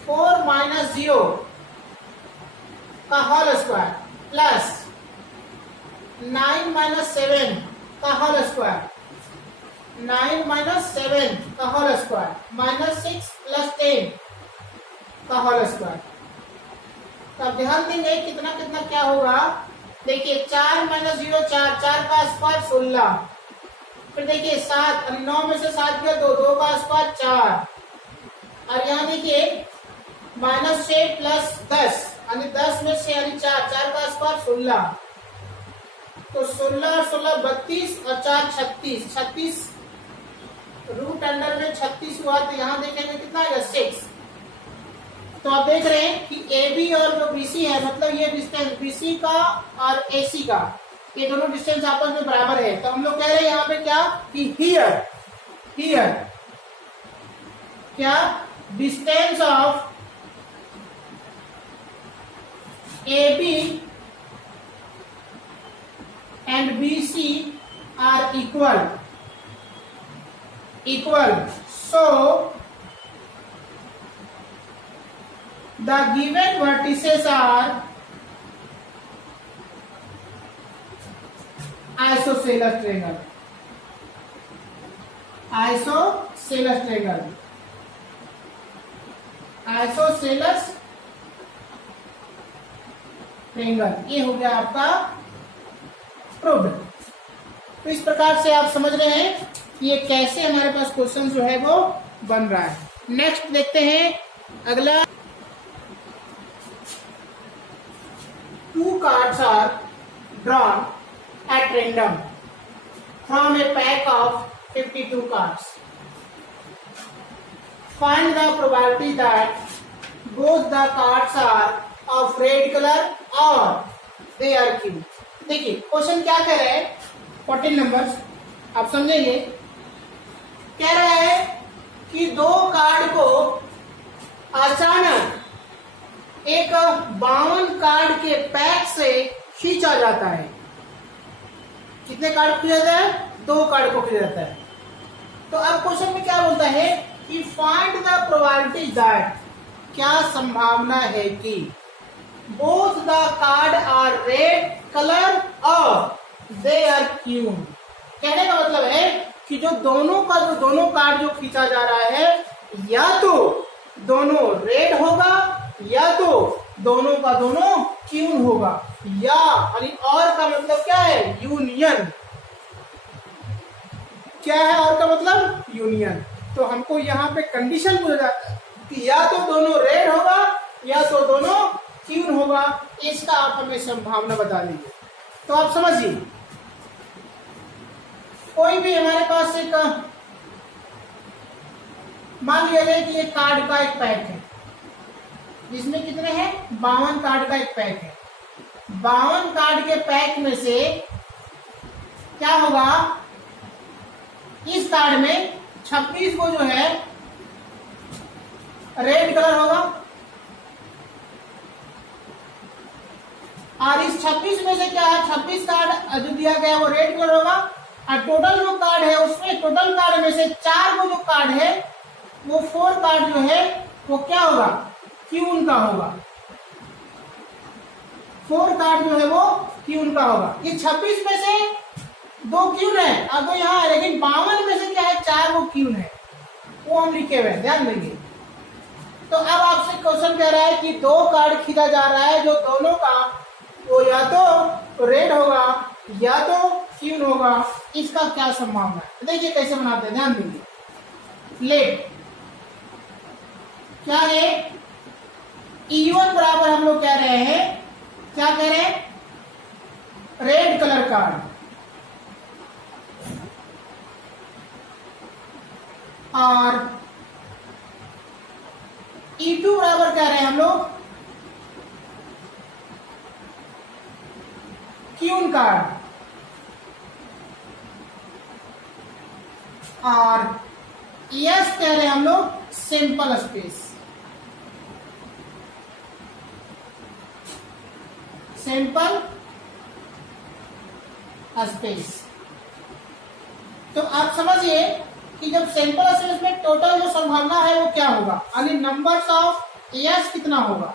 4 माइनस 0 का होल स्क्वायर प्लस 9 माइनस 7 का होल स्क्वायर 9 माइनस 7 का होल स्क्वायर -6 प्लस 10 का होल स्क्वायर। तब ध्यान देंगे कितना कितना क्या होगा? देखिए 4 माइनस 0 4 का स्क्वायर 16। फिर देखिए 7 9 में से 7 गया 2 का स्क्वायर 4 और यहाँ देखिए -6 प्लस 10 यानी 10 में से यानी 4 का स्क्वायर 16। तो 16 और 16 32 और 4 36 रूट अंडर में 36 हुआ। तो यहाँ देखेंगे कितना आएगा? 6। तो आप देख रहे हैं कि AB और जो BC है मतलब ये डिस्टेंस BC का और AC का ये दोनों डिस्टेंस आपस में बराबर है। तो हम लोग कह रहे हैं यहाँ पे क्या कि हियर क्या distance of AB and BC are equal. So the given vertices are isosceles triangle, isosceles triangle, isosceles triangle, ये हो गया आपका प्रूव्ड। तो इस प्रकार से आप समझ रहे हैं कि ये कैसे हमारे पास क्वेश्चन जो है वो बन रहा है। नेक्स्ट देखते हैं अगला। Two cards are drawn at random from a pack of 52 cards. Find the probability that both the cards are of red colour और दे आर क्यू। देखिए क्वेश्चन क्या कह रहे हैं, 14 नंबर्स आप समझेंगे। कह रहा है कि दो कार्ड को अचानक एक 52 कार्ड के पैक से खींचा जाता है। कितने कार्ड खींचा जाता है? 2 कार्ड को खींचा जाता है। तो अब क्वेश्चन में क्या बोलता है कि फाइंड द प्रोबेबिलिटी दैट, क्या संभावना है कि both the card are red colour और दे आर क्यून। कहने का मतलब है कि जो दोनों कार्ड जो खींचा जा रहा है, या तो दोनों रेड होगा या तो दोनों का दोनों क्यून होगा, या और का मतलब क्या है? यूनियन। क्या है और का मतलब? यूनियन। तो हमको यहाँ पे कंडीशन बोला जाता है कि या तो दोनों रेड होगा या तो दोनों क्यून होगा। इसका आप हमें संभावना बता दीजिए। तो आप समझिए, कोई भी हमारे पास एक, मान लिया जाए कि ये कार्ड का एक पैक है, जिसमें कितने हैं? 52 कार्ड का एक पैक है। 52 कार्ड के पैक में से क्या होगा? इस कार्ड में 26 को जो है रेड कलर होगा और इस 26 में से क्या है? 26 कार्ड जो दिया गया वो रेड कलर होगा और टोटल जो कार्ड है उसमें टोटल कार्ड में से 4 को जो कार्ड है वो 4 कार्ड जो है वो क्या होगा? क्यून का होगा। 4 कार्ड जो है वो क्यून का होगा। ये 26 में से 2 क्यून है और 2 यहाँ है, लेकिन 52 में से क्या है? 4 वो क्यून है, वो हम लिखे हुए हैं, ध्यान देंगे। तो अब आपसे क्वेश्चन कह रहा है कि 2 कार्ड खींचा जा रहा है, जो दोनों का वो या तो रेड होगा या तो क्यून होगा। इसका क्या संभावना है? देखिए कैसे बनाते हैं, ध्यान दीजिए। लेट क्या है? E1 बराबर हम लोग कह रहे हैं, क्या कह रहे हैं? रेड कलर कार्ड और E2 बराबर कह रहे हैं हम लोग क्यून कार्ड और यस कह रहे हैं हम लोग सिंपल स्पेस, सिंपल स्पेस। तो आप समझिए कि जब सिंपल स्पेस में टोटल जो संभावना है वो क्या होगा, यानी नंबर्स ऑफ एस कितना होगा।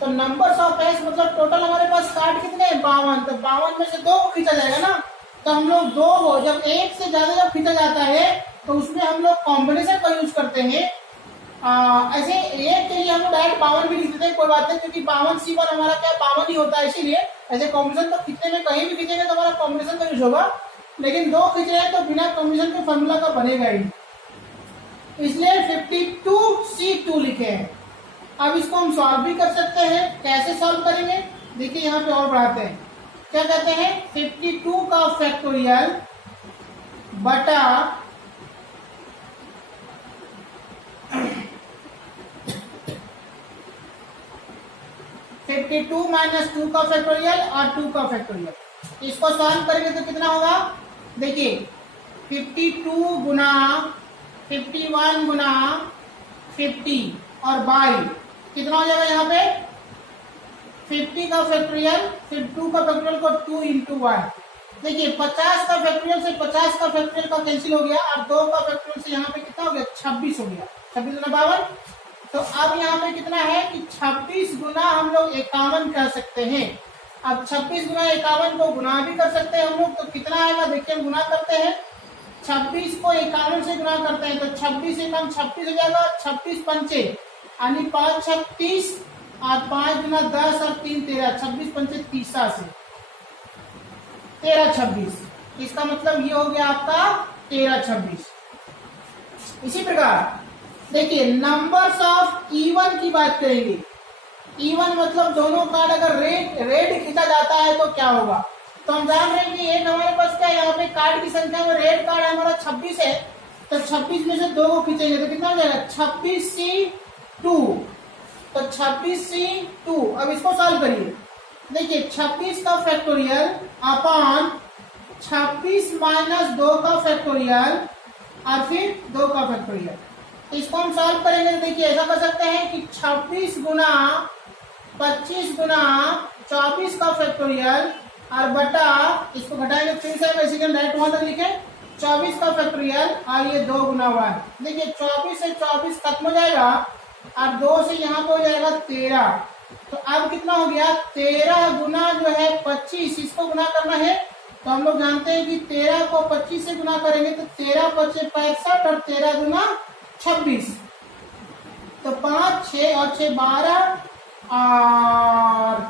तो नंबर्स ऑफ एस मतलब टोटल हमारे पास कार्ड कितने हैं? 52। तो 52 में से 2 को खींचा जाएगा ना, तो हम लोग 2 को, जब एक से ज्यादा जब खींचा जाता है तो उसमें हम लोग कॉम्बिनेशन का यूज करते हैं। ऐसे एक के लिए हम लोग डायरेक्ट 52 भी लिख देते हैं, कोई बात नहीं, क्योंकि 52C1 हमारा क्या 52 ही होता है, इसीलिए ऐसे कॉम्बिनेशन तो खींचने में कहीं भी खींचेंगे तो हमारा कॉम्बिनेशन का यूज होगा। लेकिन 2 खींच रहे हैं तो बिना कॉम्बिनेशन के फॉर्मूला का बनेगा ही, इसलिए 52C2 लिखे हैं। अब इसको हम सॉल्व भी कर सकते हैं। कैसे सॉल्व करेंगे? देखिए यहाँ पे और बढ़ाते हैं। क्या कहते हैं? 52 का फैक्टोरियल बटा 52 माइनस 2 का फैक्टोरियल और 2 का फैक्टोरियल। इसको सॉल्व करेंगे तो कितना होगा? देखिए 52 गुना 51 गुना 50 और बाई कितना हो जाएगा? यहाँ पे 50 का फैक्टोरियल, फिर 2 का फैक्टोरियल को 2 इंटू 1। देखिए 50 का फैक्टोरियल से 50 का फैक्टोरियल का कैंसिल हो गया और 2 का फैक्टोरियल से यहाँ पे कितना हो गया? 26 हो गया। 26 गुना 52 तो अब यहाँ पे कितना है कि 26 गुना हम लोग 51 कह सकते हैं। अब 26 गुना 51 को गुना भी कर सकते हैं हम लोग, तो कितना आएगा देखिए, हम गुना करते हैं 26 को 51 से गुना करते हैं तो 26 एकम 26 हो जाएगा, 26 पंचे यानी 5 36 और 5 गुना 10 और 3 13, 26 पंचे 30 से 13 26, इसका मतलब ये हो गया आपका 13 26। इसी प्रकार देखिए नंबर्स ऑफ इवन की बात करेंगे। इवन मतलब दोनों कार्ड अगर रेड खींचा जाता है तो क्या होगा, तो हम जान रहे हैं कि एक हमारे पास क्या है, यहाँ पे कार्ड की संख्या में रेड कार्ड हमारा 26 है, तो 26 में से 2 को खींचेंगे तो कितना हो जाएगा 26C2, तो 26C2। अब इसको सॉल्व करिए, देखिए 26 का फैक्टोरियल अपॉन 26 माइनस 2 का फैक्टोरियल और फिर 2 का फैक्टोरियल। तो इसको हम सॉल्व करेंगे तो देखिए ऐसा कर सकते हैं कि 26 गुना 25 गुना 24 का फैक्टोरियल और बटा, इसको घटाएंगे फिर से हम सेकंड राइट वहां तक लिखे 24 का फैक्टोरियल और ये 2 गुना 1। देखिए 24 से 24 खत्म हो जाएगा और 2 से यहाँ पे हो जाएगा 13, तो अब कितना हो गया 13 गुना जो है 25, इसको गुना करना है तो हम लोग जानते हैं कि 13 को 25 से गुना करेंगे तो 13 पचे 65 और 13 गुना 26, तो 5 6 और 6 12 और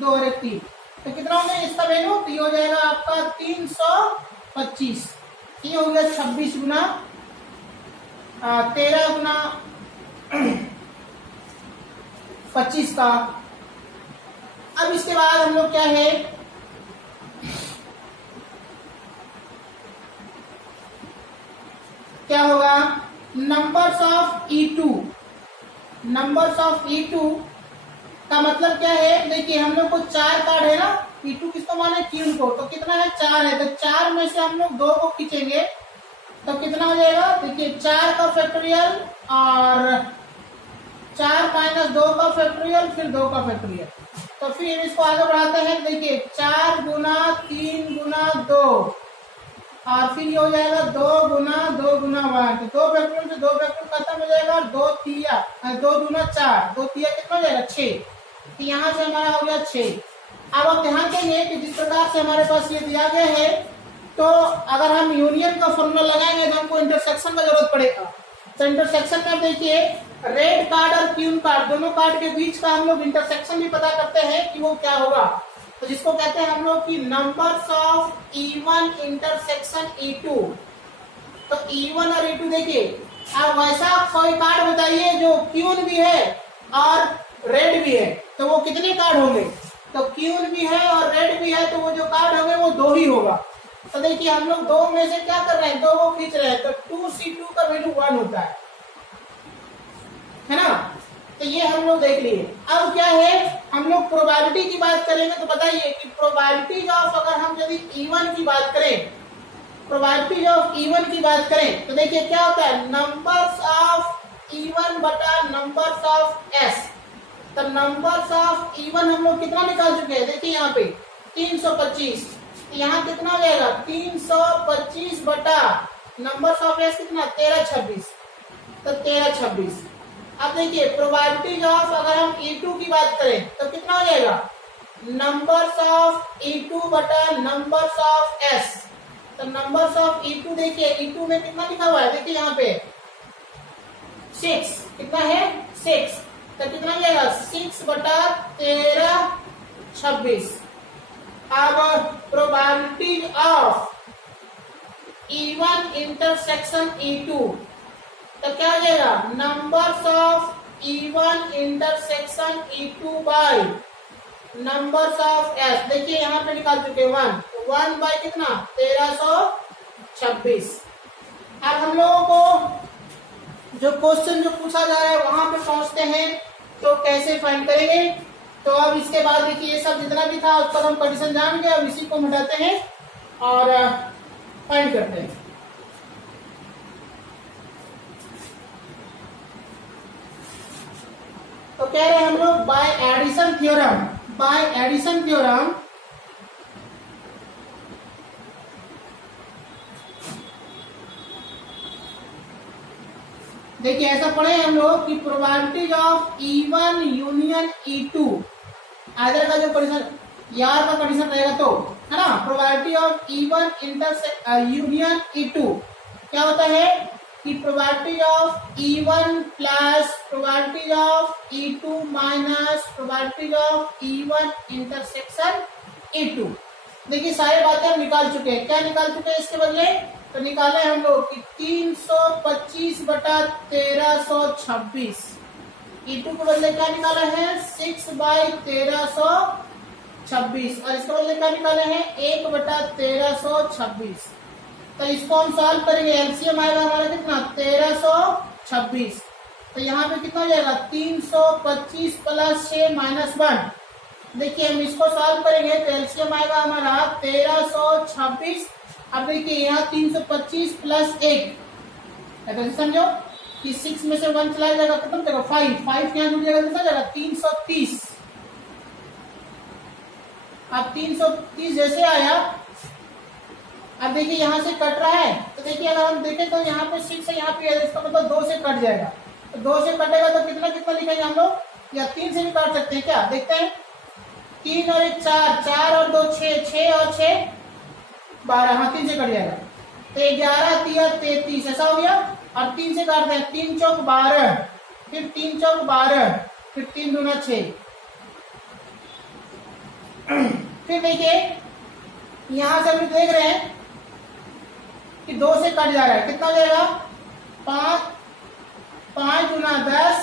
2 और 3, तो कितना हो गया इसका वैल्यू, तो ये हो जाएगा आपका 325। ये हो गया 26 गुना 13 गुना 25 का। अब इसके बाद हम लोग क्या है, क्या होगा numbers of E2। Numbers of E2 का मतलब क्या है, देखिए हम लोग को 4 कार्ड है ना, E2 किसको माने क्यून को, तो कितना है 4 है, तो 4 में से हम लोग 2 को खींचेंगे तो कितना हो जाएगा, देखिए 4 का फैक्टोरियल और 4 माइनस 2 का फैक्टोरियल फिर 2 का फैक्टोरियल, तो फिर इसको आगे बढ़ाते हैं, देखिए 4 गुना 3 गुना 2 और फिर ये हो जाएगा 2 गुना 1, तो 2 फैक्टोरियल से 2 फैक्टोरियल खत्म हो जाएगा, 2 तिया 2 दूना 4, 2 तिया कितना हो जाएगा 6, तो यहाँ से हमारा हो गया 6। अब आप ध्यान देंगे कि जिस प्रकार से हमारे पास ये दिया गया है, तो अगर हम यूनियन का फॉर्मूला लगाएंगे तो हमको इंटरसेक्शन का जरूरत पड़ेगा, तो इंटरसेक्शन में देखिए रेड कार्ड और क्यून कार्ड दोनों कार्ड के बीच का हम लोग इंटरसेक्शन भी पता करते हैं कि वो क्या होगा, तो जिसको कहते हैं हम लोग की numbers of E1 intersection E2। तो E1 और E2 देखिए, अब वैसा कोई कार्ड बताइए जो क्यून भी है और रेड भी है, तो वो कितने कार्ड होंगे, तो क्यून भी है और रेड भी है, तो वो जो कार्ड होंगे वो 2 ही होगा। तो देखिए हम लोग 2 में से क्या कर रहे हैं, 2 को खींच रहे हैं, तो 2C2 का वैल्यू 1 होता है ना, तो ये हम लोग देख लिए। अब क्या है, हम लोग प्रोबेबिलिटी की बात करेंगे, तो बताइए कि प्रोबेबिलिटी ऑफ, अगर हम यदि E1 की बात करें, प्रोबेबिलिटी ऑफ E1 की बात करें तो देखिए क्या होता है, नंबर्स ऑफ E1 बटा नंबर्स ऑफ S। तो नंबर्स ऑफ E1 हम लोग कितना निकाल चुके हैं, देखिए यहाँ पे 325, यहाँ कितना हो जाएगा 325 बटा नंबर्स ऑफ S कितना 13 26, तो 13 26। अब देखिए प्रोबेबिलिटी ऑफ, अगर हम E2 की बात करें तो कितना हो जाएगा, नंबर्स ऑफ E2 बटा नंबर्स ऑफ S। तो नंबर्स ऑफ E2 देखिए, E2 में कितना लिखा हुआ है, देखिए यहाँ पे 6, कितना है 6, तो कितना हो जाएगा 6 बटा 13 26। अब probability of E1 intersection E2, तो क्या हो जाएगा, numbers of E1 intersection E2 by numbers of S। देखिए यहाँ पे निकाल चुके 1 बाय कितना 1326। अब हम लोगों को जो क्वेश्चन जो पूछा जा रहा है वहां पे पहुंचते हैं, तो कैसे फाइंड करेंगे, तो अब इसके बाद देखिए ये सब जितना भी था उस पर हम कंडीशन जान गए, अब इसी को मिटाते हैं और फाइंड करते हैं। तो कह रहे हैं हम लोग बाय एडिशन थ्योरम देखिए ऐसा पढ़े हम लोग कि probability of E1 union E2, either का जो कंडीशन यार का कंडीशन रहेगा तो, है ना, probability of E1 union E2 क्या होता है कि probability of E1 plus probability of E2 minus probability of E1 intersection E2। देखिए सारी बातें हम निकाल चुके हैं। क्या निकाल चुके हैं इसके बदले? तो निकाले हम लोग कि 325 बटा 1326, E2 के बदले क्या निकाला है 6/1326, और इसके बदले क्या निकाले हैं 1/1326। तो इसको हम सॉल्व करेंगे, एलसीएम आएगा हमारा कितना 1326। तो यहाँ पे कितना हो जाएगा 325 प्लस 6 माइनस 1। देखिए हम इसको सॉल्व करेंगे तो एलसीएम आएगा हमारा 1326। अब देखिए यहाँ 325 प्लस 1, तो समझो कि 6 में से 1 चला जाएगा, कितना देगा 5 यहाँ जुड़ जाएगा, कितना जाएगा 330। अब 330 जैसे आया, अब देखिए यहाँ से कट रहा है, तो देखिए अगर हम देखें तो यहाँ पे 6 है, यहाँ पे है, इसका मतलब 2 से कट जाएगा। तो 2 से कटेगा तो कितना कितना लिखेंगे हम लोग, या 3 से भी काट सकते हैं क्या, देखते हैं। 3 और 1 4, 4 और 2 6, 6 और 6 12, हाँ 3 से कट जाएगा। तो 11 3 33 ऐसा हो गया, और 3 से काटते हैं, 3 चौक 12, फिर 3 चौक 12, फिर 3 दूना 6। फिर देखिए यहां से हम देख रहे हैं कि 2 से कट जा रहा है, कितना हो जाएगा 5 गुना 10,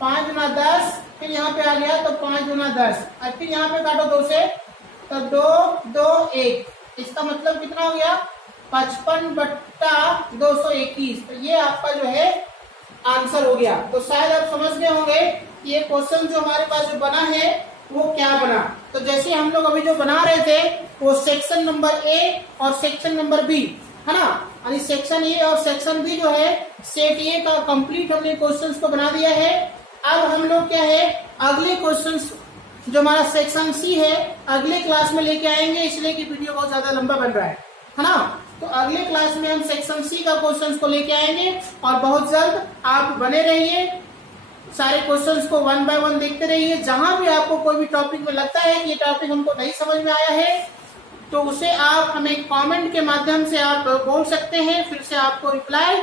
5 गुना 10, फिर यहाँ पे आ गया तो 5 गुना 10, और फिर यहाँ पे काटो 2 से, तो 2 2 1, इसका मतलब कितना हो गया 55/221। तो ये आपका जो है आंसर हो गया। तो शायद आप समझ गए होंगे ये क्वेश्चन जो हमारे पास जो बना है वो क्या बना। तो जैसे हम लोग अभी जो बना रहे थे वो सेक्शन नंबर ए और सेक्शन नंबर बी, है ना, यानी सेक्शन ए और सेक्शन बी जो है सेट ए का कंप्लीट हमने क्वेश्चंस को बना दिया है। अब हम लोग क्या है अगले क्वेश्चंस जो हमारा सेक्शन सी है अगले क्लास में लेके आएंगे, इसलिए कि वीडियो बहुत ज्यादा लंबा बन रहा है ना। तो अगले क्लास में हम सेक्शन सी का क्वेश्चंस को लेके आएंगे, और बहुत जल्द आप बने रहिए, सारे क्वेश्चंस को 1 बाय 1 देखते रहिए। जहां भी आपको कोई भी टॉपिक में लगता है कि ये टॉपिक हमको नहीं समझ में आया है तो उसे आप हमें कमेंट के माध्यम से आप बोल सकते हैं, फिर से आपको रिप्लाई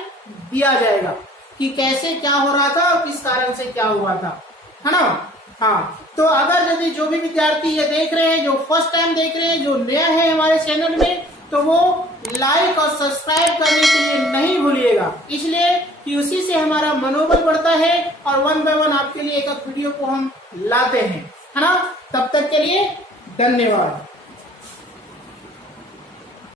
दिया जाएगा कि कैसे क्या हो रहा था और किस कारण से क्या हुआ था, है ना। हाँ, तो अगर यदि जो भी विद्यार्थी ये देख रहे हैं, जो फर्स्ट टाइम देख रहे हैं, जो नया है हमारे चैनल में, तो वो लाइक और सब्सक्राइब करने के लिए नहीं भूलिएगा, इसलिए कि उसी से हमारा मनोबल बढ़ता है और 1 बाय 1 आपके लिए एक वीडियो को हम लाते हैं, है ना। तब तक के लिए धन्यवाद।